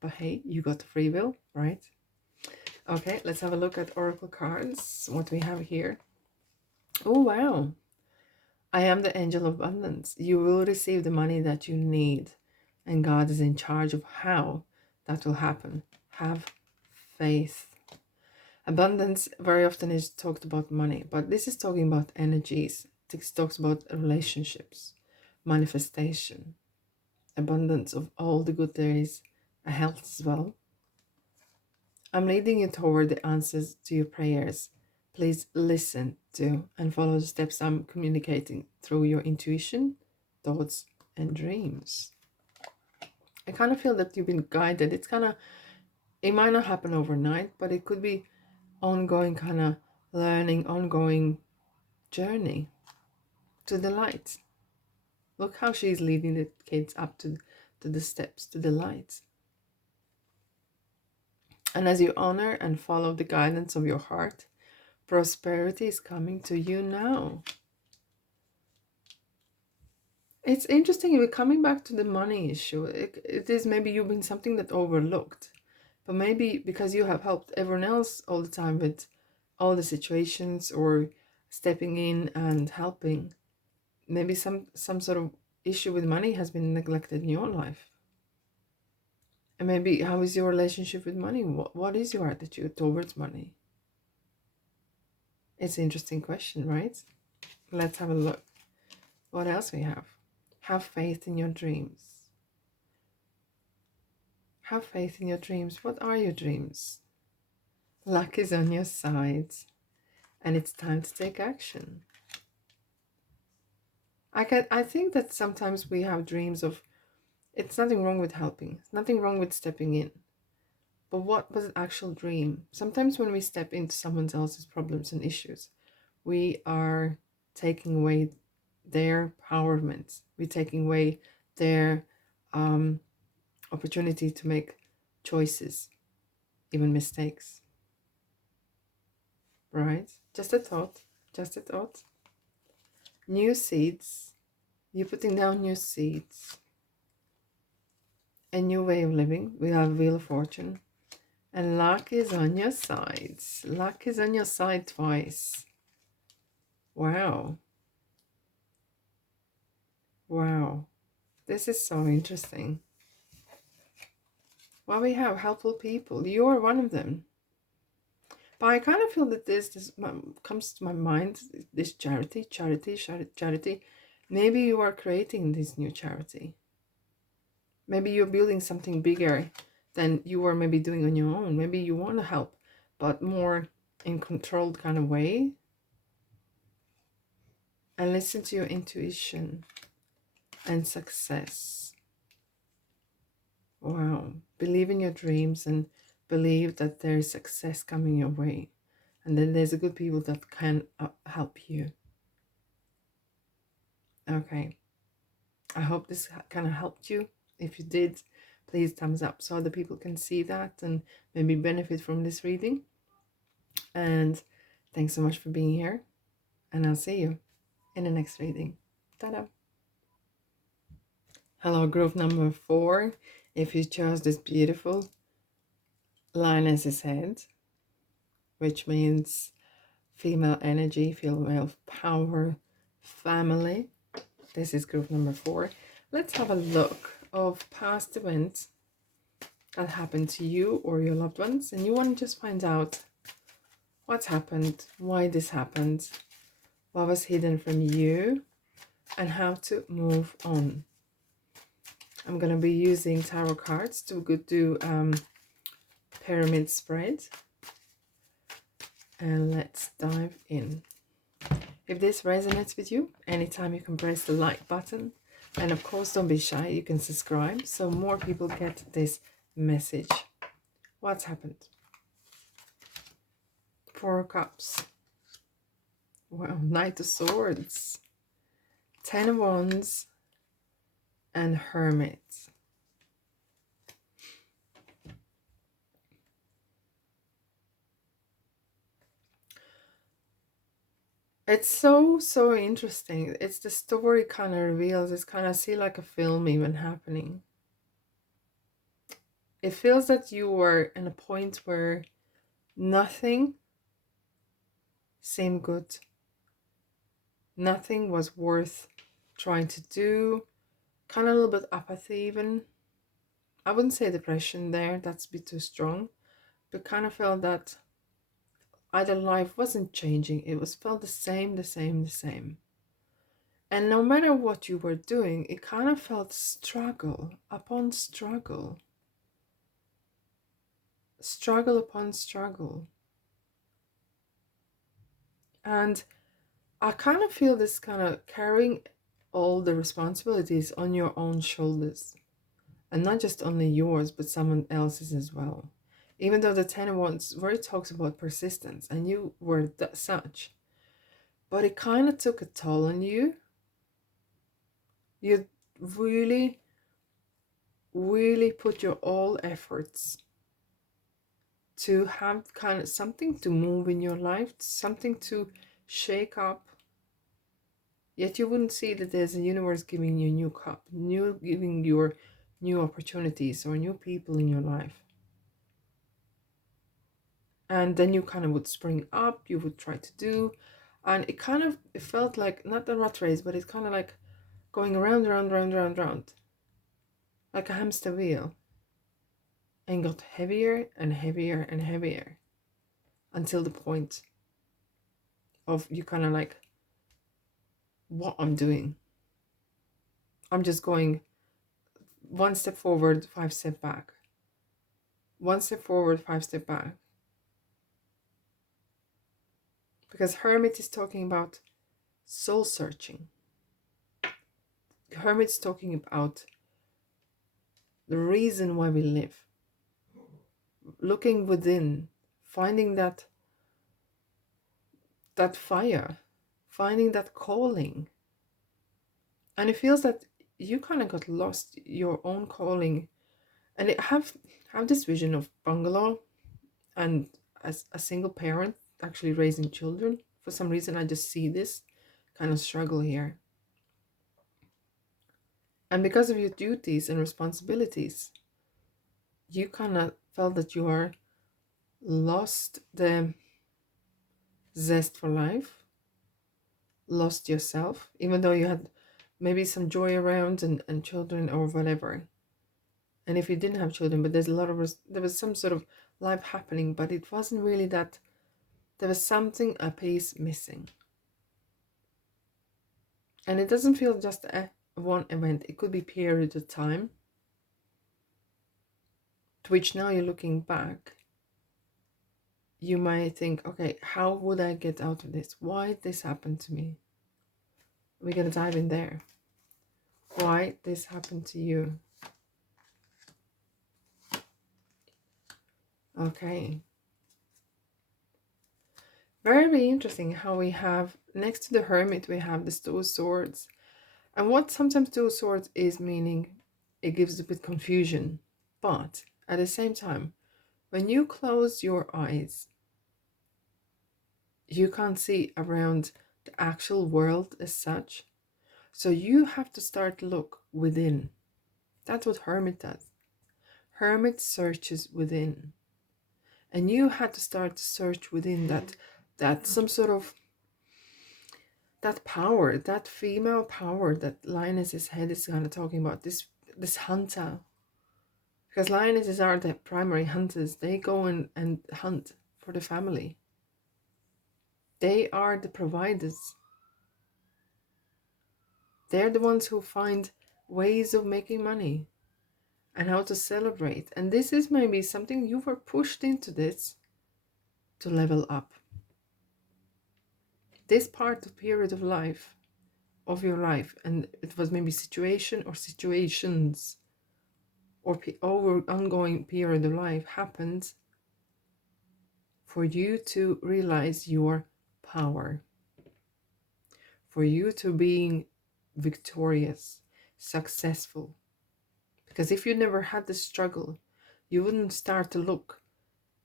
But hey, you got the free will, right? Okay, let's have a look at Oracle cards, what we have here. Oh, wow. I am the angel of abundance. You will receive the money that you need, and God is in charge of how that will happen. Have faith. Abundance very often is talked about money, but this is talking about energies. This talks about relationships, manifestation, abundance of all the good there is, a health as well. I'm leading you toward the answers to your prayers. Please listen to and follow the steps I'm communicating through your intuition, thoughts, and dreams. I kind of feel that you've been guided. It might not happen overnight, but it could be ongoing kind of learning, ongoing journey to the light. Look how she's leading the kids up to the steps, to the light. And as you honor and follow the guidance of your heart, prosperity is coming to you now. It's interesting, we're coming back to the money issue. It is maybe you've been something that overlooked, but maybe because you have helped everyone else all the time with all the situations or stepping in and helping, maybe some sort of issue with money has been neglected in your life. And maybe how is your relationship with money? What is your attitude towards money? It's an interesting question, right? Let's have a look. What else we have? Have faith in your dreams. Have faith in your dreams. What are your dreams? Luck is on your side, and it's time to take action. I think that sometimes we have dreams of, it's nothing wrong with helping, nothing wrong with stepping in. But what was an actual dream? Sometimes when we step into someone else's problems and issues, we are taking away their empowerment. We're taking away their opportunity to make choices, even mistakes. Right? Just a thought. Just a thought. New seeds. You're putting down new seeds. A new way of living. We have Wheel of Fortune. And luck is on your side. Luck is on your side twice. Wow. Wow. This is so interesting. Well, we have helpful people. You are one of them. But I kind of feel that this comes to my mind, this charity. Maybe you are creating this new charity. Maybe you're building something bigger than you were maybe doing on your own. Maybe you want to help, but more in controlled kind of way. And listen to your intuition and success. Wow. Believe in your dreams and believe that there is success coming your way. And then there's a good people that can help you. Okay. I hope this kind of helped you. If you did, please thumbs up so other people can see that and maybe benefit from this reading. And thanks so much for being here. And I'll see you in the next reading. Ta-da! Hello, group number 4. If you chose this beautiful Lioness's head, which means female energy, female power, family. This is group number 4. Let's have a look of past events that happened to you or your loved ones, and you want to just find out what's happened, why this happened, what was hidden from you, and how to move on. I'm going to be using tarot cards to do pyramid spread. And let's dive in. If this resonates with you, anytime you can press the like button. And of course, don't be shy. You can subscribe so more people get this message. What's happened? 4 of Cups. Wow, Knight of Swords, Ten of Wands, and Hermit. It's so interesting. It's the story kind of reveals. It's kind of see like a film even happening. It feels that you were in a point where nothing seemed good. Nothing was worth trying to do. Kind of a little bit apathy even. I wouldn't say depression there, that's a bit too strong. But kind of felt that either life wasn't changing, it was felt the same, the same, the same. And no matter what you were doing, it kind of felt struggle upon struggle. Struggle upon struggle. And I kind of feel this kind of carrying all the responsibilities on your own shoulders. And not just only yours, but someone else's as well. Even though the Ten of Wands very talks about persistence, and you were such. But it kind of took a toll on you. You really, really put your all efforts to have kind of something to move in your life, something to shake up. Yet you wouldn't see that there's a universe giving you a new cup, giving your new opportunities or new people in your life. And then you kind of would spring up, you would try to do, and it felt like not a rat race, but it's kind of like going around, like a hamster wheel, and got heavier and heavier and heavier until the point of you kind of like, what I'm doing. I'm just going one step forward, 5 steps back. One step forward, 5 steps back. Because Hermit is talking about soul searching. Hermit's talking about the reason why we live. Looking within, finding that fire, finding that calling. And it feels that you kind of got lost your own calling. And it have this vision of bungalow and as a single parent actually raising children. For some reason I just see this kind of struggle here. And because of your duties and responsibilities, you kind of felt that you are lost the zest for life, lost yourself, even though you had maybe some joy around and children or whatever. And if you didn't have children, but there's a lot of there was some sort of life happening, but it wasn't really that. There was something, a piece missing. And it doesn't feel just a one event. It could be period of time to which now you're looking back. You might think, okay, how would I get out of this? Why did this happen to me? We're going to dive in there. Why this happened to you? Okay. Very interesting how we have, next to the Hermit, we have the Two of Swords. And what sometimes Two of Swords is meaning, it gives a bit confusion. But at the same time, when you close your eyes, you can't see around the actual world as such. So you have to start to look within. That's what Hermit does. Hermit searches within. And you had to start to search within that some sort of that power, that female power that Lioness's head is kind of talking about, this hunter. Because lionesses are the primary hunters. They go and hunt for the family. They are the providers. They're the ones who find ways of making money and how to celebrate. And this is maybe something you were pushed into this to level up. This part of period of life, of your life, and it was maybe situation or situations or over ongoing period of life happened for you to realize your power. for you to being victorious, successful. Because if you never had this struggle, you wouldn't start to look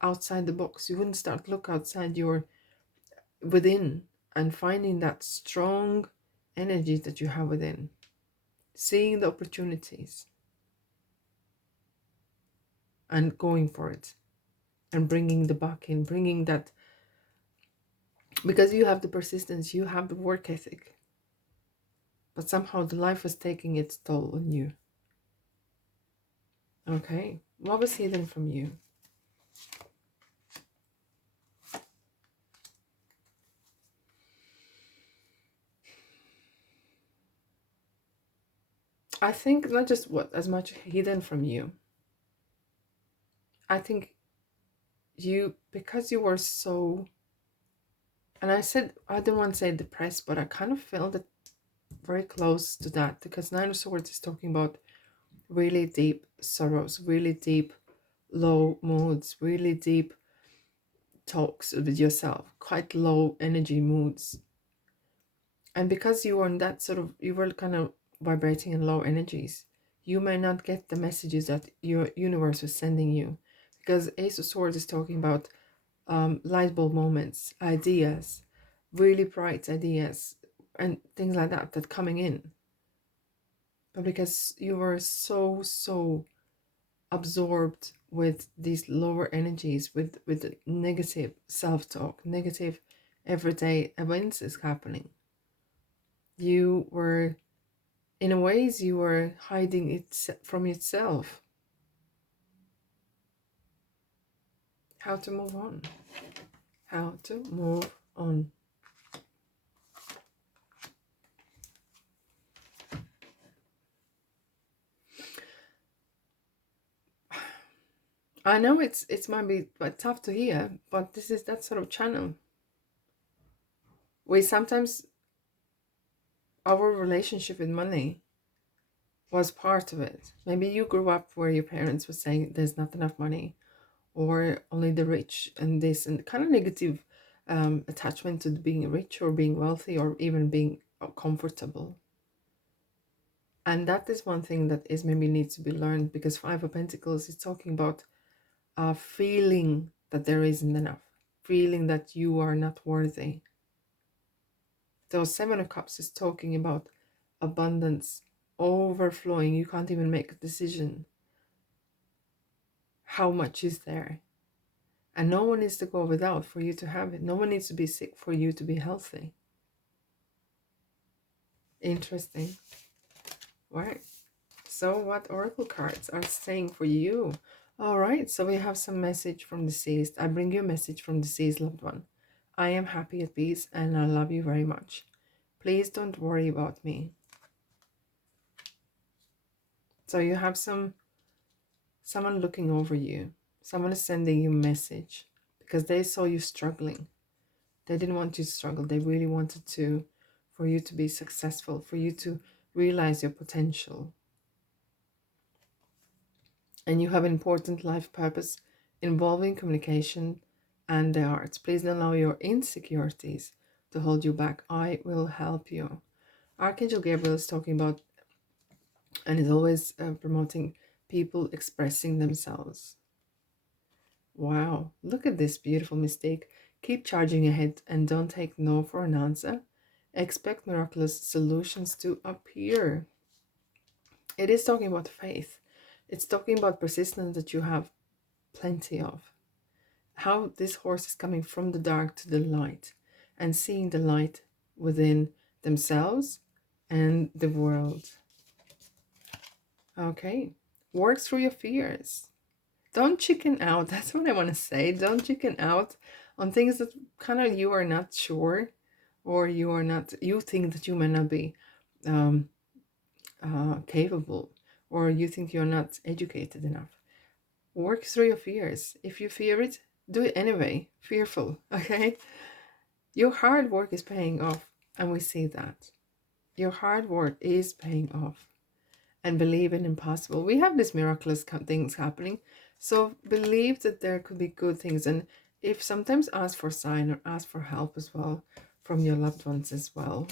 outside the box. You wouldn't start to look outside your within and finding that strong energy that you have within, seeing the opportunities and going for it and bringing the buck in, bringing that, because you have the persistence, you have the work ethic, but somehow the life was taking its toll on you. Okay, what was hidden from you? I think not just what as much hidden from you. I think you, because you were so, and I said, I didn't want to say depressed, but I kind of felt it very close to that, because Nine of Swords is talking about really deep sorrows, really deep low moods, really deep talks with yourself, quite low energy moods. And because you were in that sort of, you were kind of vibrating in low energies, you may not get the messages that your universe was sending you. Because Ace of Swords is talking about light bulb moments, ideas, really bright ideas, and things like that that coming in. But because you were so absorbed with these lower energies, with the negative self-talk, negative everyday events is happening, you were, in a ways, you were hiding it from yourself. How to move on. How to move on. I know it's might be quite tough to hear, but this is that sort of channel. We sometimes, our relationship with money was part of it. Maybe you grew up where your parents were saying there's not enough money, or only the rich, and this, and kind of negative attachment to being rich or being wealthy or even being comfortable. And that is one thing that is maybe needs to be learned, because Five of Pentacles is talking about feeling that there isn't enough, feeling that you are not worthy. So Seven of Cups is talking about abundance, overflowing. You can't even make a decision. How much is there? And no one needs to go without for you to have it. No one needs to be sick for you to be healthy. Interesting. Right. So what oracle cards are saying for you? All right. So we have some message from deceased. I bring you a message from deceased loved one. I am happy at peace and I love you very much. Please don't worry about me. So you have someone looking over you. Someone is sending you a message because they saw you struggling. They didn't want you to struggle. They really wanted for you to be successful, for you to realize your potential. And you have an important life purpose involving communication and the arts. Please don't allow your insecurities to hold you back. I will help you. Archangel Gabriel is talking about, and is always promoting people expressing themselves. Wow, look at this beautiful mistake. Keep charging ahead and don't take no for an answer. Expect miraculous solutions to appear. It is talking about faith. It's talking about persistence that you have plenty of. How this horse is coming from the dark to the light and seeing the light within themselves and the world. Okay, work through your fears. Don't chicken out. That's what I want to say. Don't chicken out on things that kind of you are not sure, or you think that you may not be capable, or you think you're not educated enough. Work through your fears. If you fear it, do it anyway. Fearful, okay? Your hard work is paying off, and we see that. Your hard work is paying off. And believe in impossible. We have these miraculous things happening. So believe that there could be good things. And if sometimes ask for sign or ask for help as well from your loved ones as well.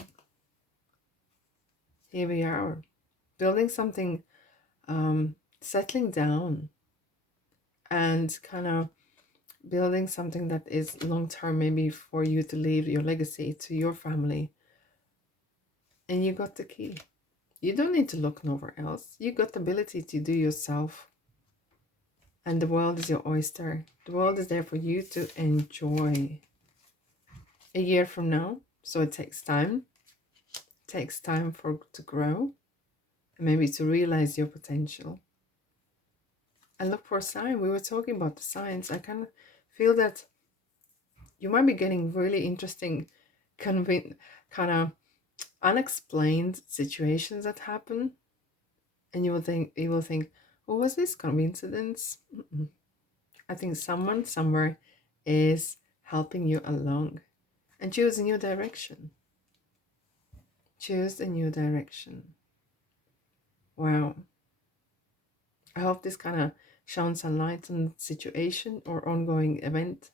here we are, building something, settling down, and kind of building something that is long term, maybe for you to leave your legacy to your family. And you got the key. You don't need to look nowhere else. You got the ability to do yourself. And the world is your oyster. The world is there for you to enjoy. A year from now, so it takes time. It takes time to grow, and maybe to realize your potential. And look for a sign. We were talking about the signs. I kind of feel that you might be getting really interesting, kind of unexplained situations that happen, and you will think, oh, was this coincidence? I think someone somewhere is helping you along, and choose a new direction. Choose a new direction. Wow. I hope this kind of shines some light on the situation or ongoing event,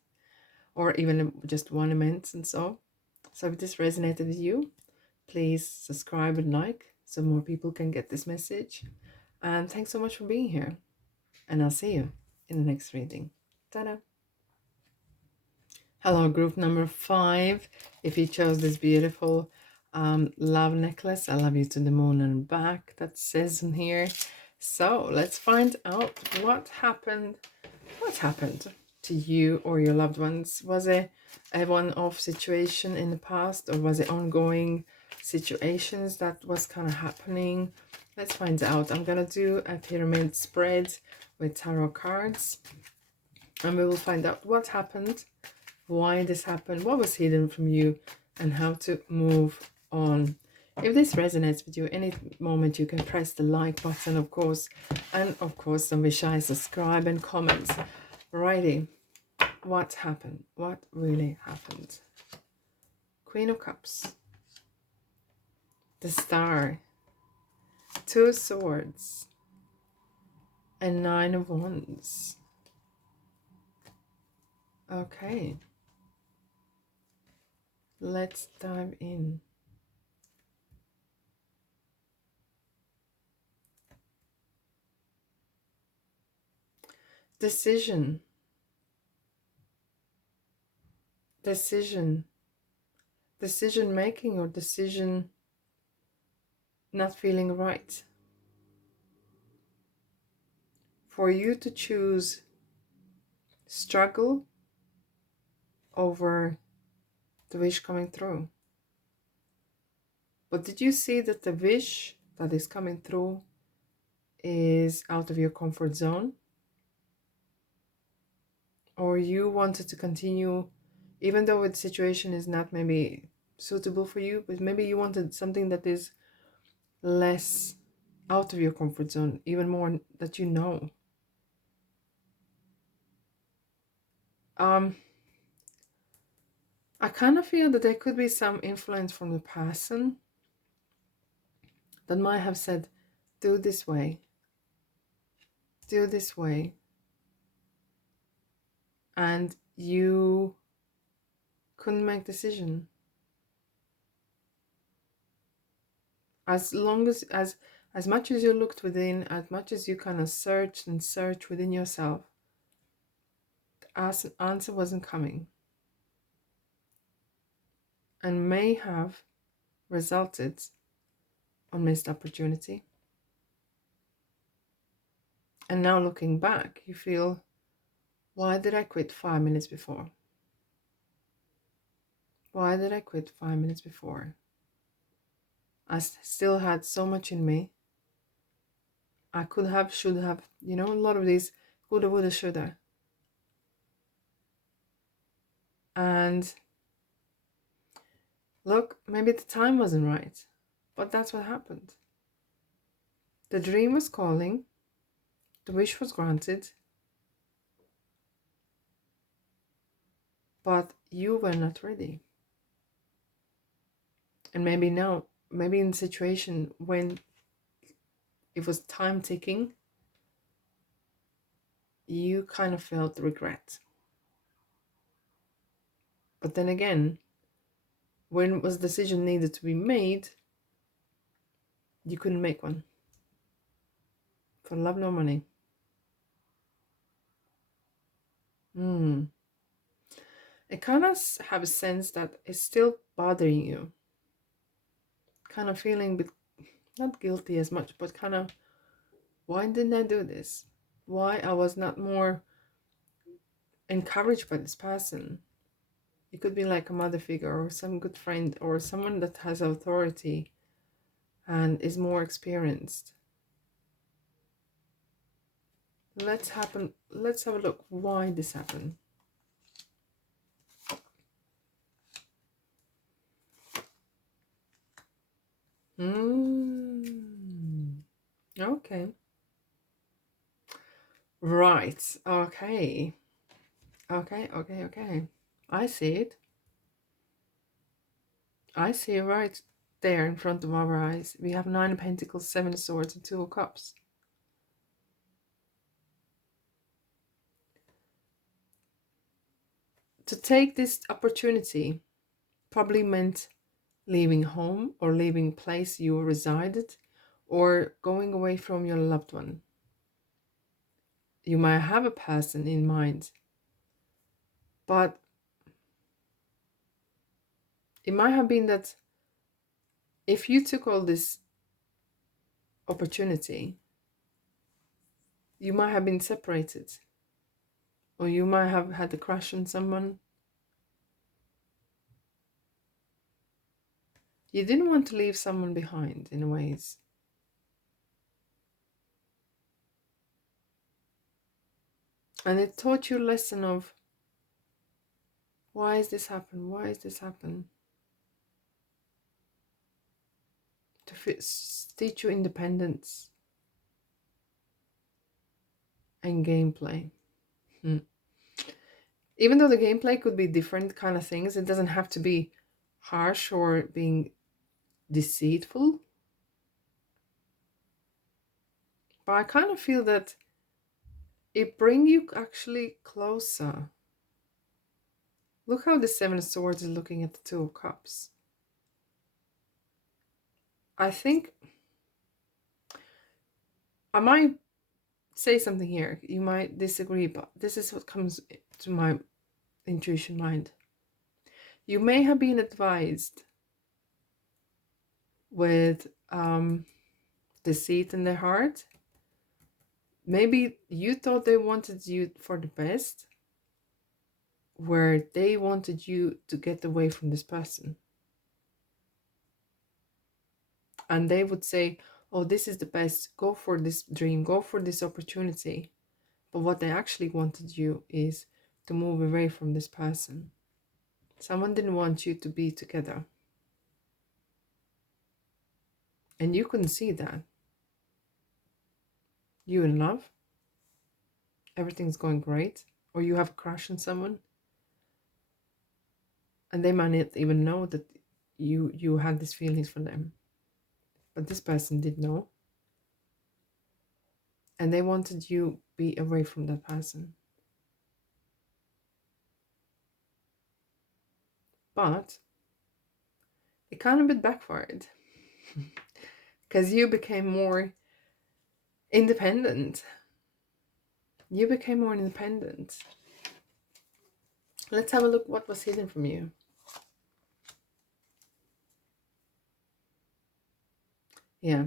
or even just one event and so. So if this resonated with you, please subscribe and like so more people can get this message. And thanks so much for being here. And I'll see you in the next reading. Ta-da! Hello, group number 5. If you chose this beautiful love necklace, I love you to the moon and back, that says in here. So let's find out what happened. What happened to you or your loved ones? Was it a one-off situation in the past, or was it ongoing situations that was kind of happening? Let's find out. I'm gonna do a pyramid spread with tarot cards, and we will find out what happened, why this happened, what was hidden from you, and how to move on. If this resonates with you, any moment you can press the like button, of course, and of course don't be shy, subscribe and comment. Righty, what happened? What really happened? Queen of Cups, the Star, 2 Swords, and 9 of Wands. Okay, let's dive in. Decision. Decision making, or decision not feeling right. For you to choose struggle over the wish coming through. But did you see that the wish that is coming through is out of your comfort zone? Or you wanted to continue, even though the situation is not maybe suitable for you, but maybe you wanted something that is less out of your comfort zone, even more that you know. I kind of feel that there could be some influence from the person that might have said, do this way, and you couldn't make decision. As long as much as you looked within, as much as you kind of searched within yourself, the answer wasn't coming, and may have resulted on missed opportunity. And now looking back, you feel, why did I quit 5 minutes before? Why did I quit 5 minutes before? I still had so much in me. I could have, should have, a lot of these coulda, woulda, shoulda. And look, maybe the time wasn't right, but that's what happened. The dream was calling, the wish was granted, but you were not ready. And maybe now, maybe in a situation when it was time ticking, you kind of felt regret. But then again, when was decision needed to be made, You couldn't make one. For love nor money. I kind of have a sense that it's still bothering you. Kind of feeling not guilty as much, but kind of, why didn't I do this? Why I was not more encouraged by this person? It could be like a mother figure or some good friend or someone that has authority and is more experienced. Let's have a look why this happened. Okay. Right. Okay. Okay. I see it. I see it right there in front of our eyes. We have 9 of Pentacles, 7 of Swords, and 2 of Cups. To take this opportunity probably meant leaving home or leaving place you resided or going away from your loved one. You might have a person in mind, but it might have been that if you took all this opportunity, you might have been separated, or you might have had a crush on someone. You didn't want to leave someone behind in ways. And it taught you a lesson of, why is this happen? Why is this happen? To teach you independence and gameplay. Even though the gameplay could be different kind of things, it doesn't have to be harsh or being deceitful. But I kind of feel that it brings you actually closer. Look how the 7 of Swords is looking at the 2 of Cups. I think I might say something here. You might disagree, but this is what comes to my intuition mind. You may have been advised with deceit in their heart. Maybe you thought they wanted you for the best, where they wanted you to get away from this person. And they would say, oh, this is the best, go for this dream, go for this opportunity. But what they actually wanted you is to move away from this person. Someone didn't want you to be together. And you couldn't see that. You in love, everything's going great, or you have a crush on someone, and they might not even know that you had these feelings for them. But this person did know. And they wanted you be away from that person. But it kind of bit backfired. Because you became more independent. You became more independent. Let's have a look what was hidden from you. Yeah.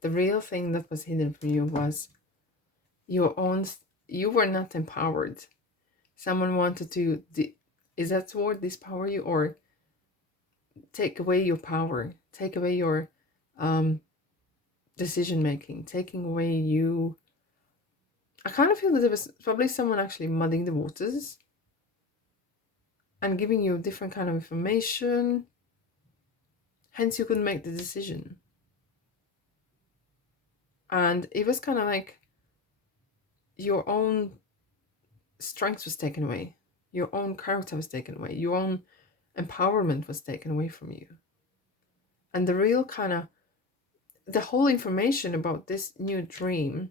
The real thing that was hidden from you was your own. You were not empowered. Someone wanted to, is that the word, dispower you, or take away your power, take away your decision making, taking away you. I kind of feel that there was probably someone actually muddying the waters and giving you different kind of information. Hence, you couldn't make the decision. And it was kind of like your own strength was taken away. Your own character was taken away. Your own empowerment was taken away from you. And the real kind of, the whole information about this new dream,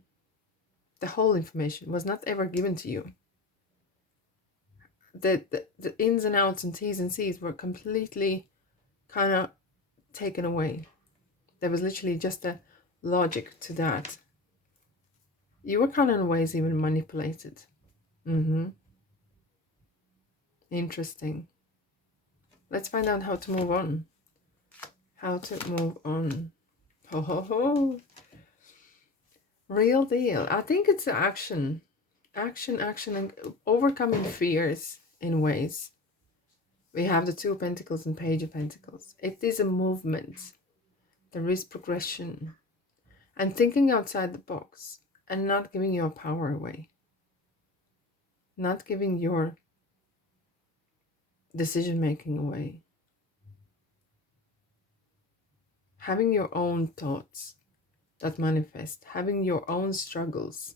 the whole information was not ever given to you. The ins and outs and T's and C's were completely kind of taken away. There was literally just a logic to that. You were kind of in ways even manipulated. Interesting. Let's find out how to move on. How to move on. Ho ho ho. Real deal. I think it's action. Action, and overcoming fears in ways. We have the Two of Pentacles and Page of Pentacles. It is a movement. There is progression. And thinking outside the box. And not giving your power away. Not giving your decision making away. Having your own thoughts that manifest. Having your own struggles.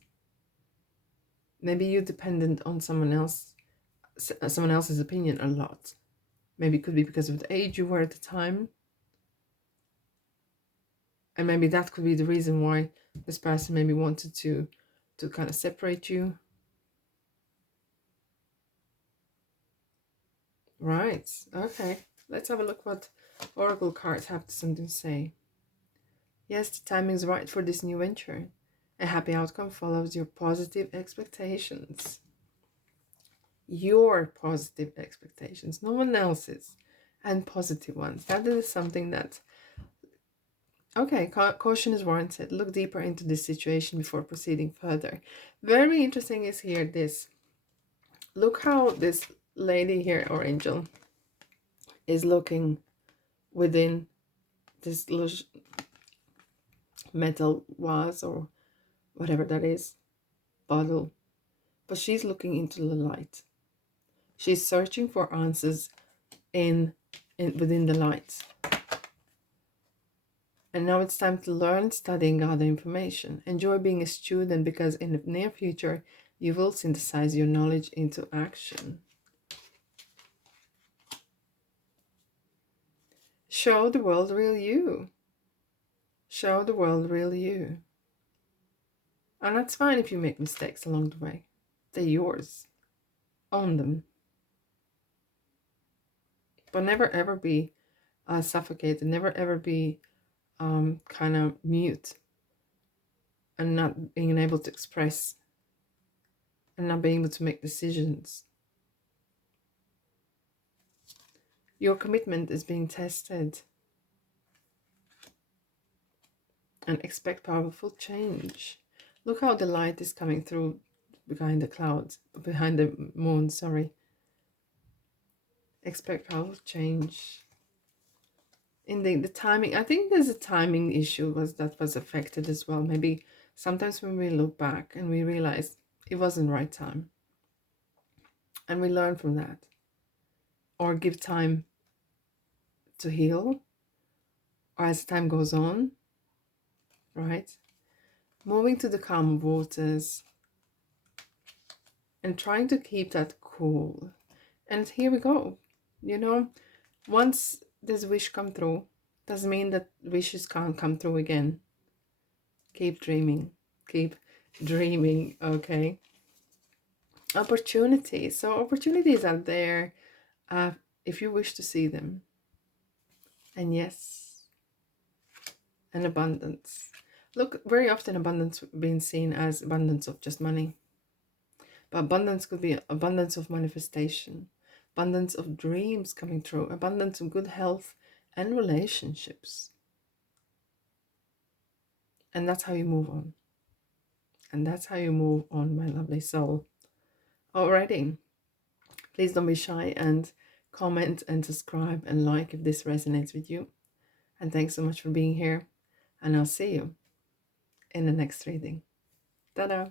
Maybe you're dependent on someone else's opinion a lot. Maybe it could be because of the age you were at the time. And maybe that could be the reason why this person maybe wanted to kind of separate you. Right. Okay. Let's have a look what Oracle cards have something to say. Yes, the timing is right for this new venture. A happy outcome follows your positive expectations. Your positive expectations, no one else's, and positive ones. That is something that, okay, caution is warranted. Look deeper into this situation before proceeding further. Very interesting is here this. Look how this lady here, or angel, is looking within this little metal vase or whatever that is, bottle. But she's looking into the light. She's searching for answers within the light. And now it's time to learn, study, and gather information. Enjoy being a student, because in the near future, you will synthesize your knowledge into action. Show the world real you. Show the world real you. And that's fine if you make mistakes along the way. They're yours. Own them. But never ever be suffocated. Never ever be kind of mute. And not being able to express. And not being able to make decisions. Your commitment is being tested. And expect powerful change. Look how the light is coming through behind the clouds, behind the moon, sorry. Expect powerful change. Indeed, the timing, I think there's a timing issue that was affected as well. Maybe sometimes when we look back and we realize it wasn't the right time. And we learn from that. Or give time to heal. Or as time goes on, right? Moving to the calm waters and trying to keep that cool. And here we go. You know, once this wish come through, doesn't mean that wishes can't come through again. Keep dreaming. Keep dreaming, okay? Opportunities. So opportunities are there if you wish to see them. And yes, and abundance. Look, very often abundance being seen as abundance of just money. But abundance could be abundance of manifestation, abundance of dreams coming true, abundance of good health and relationships. And that's how you move on. And that's how you move on, my lovely soul. Alrighty. Please don't be shy and comment and subscribe and like if this resonates with you. And thanks so much for being here. And I'll see you in the next reading. Ta-da!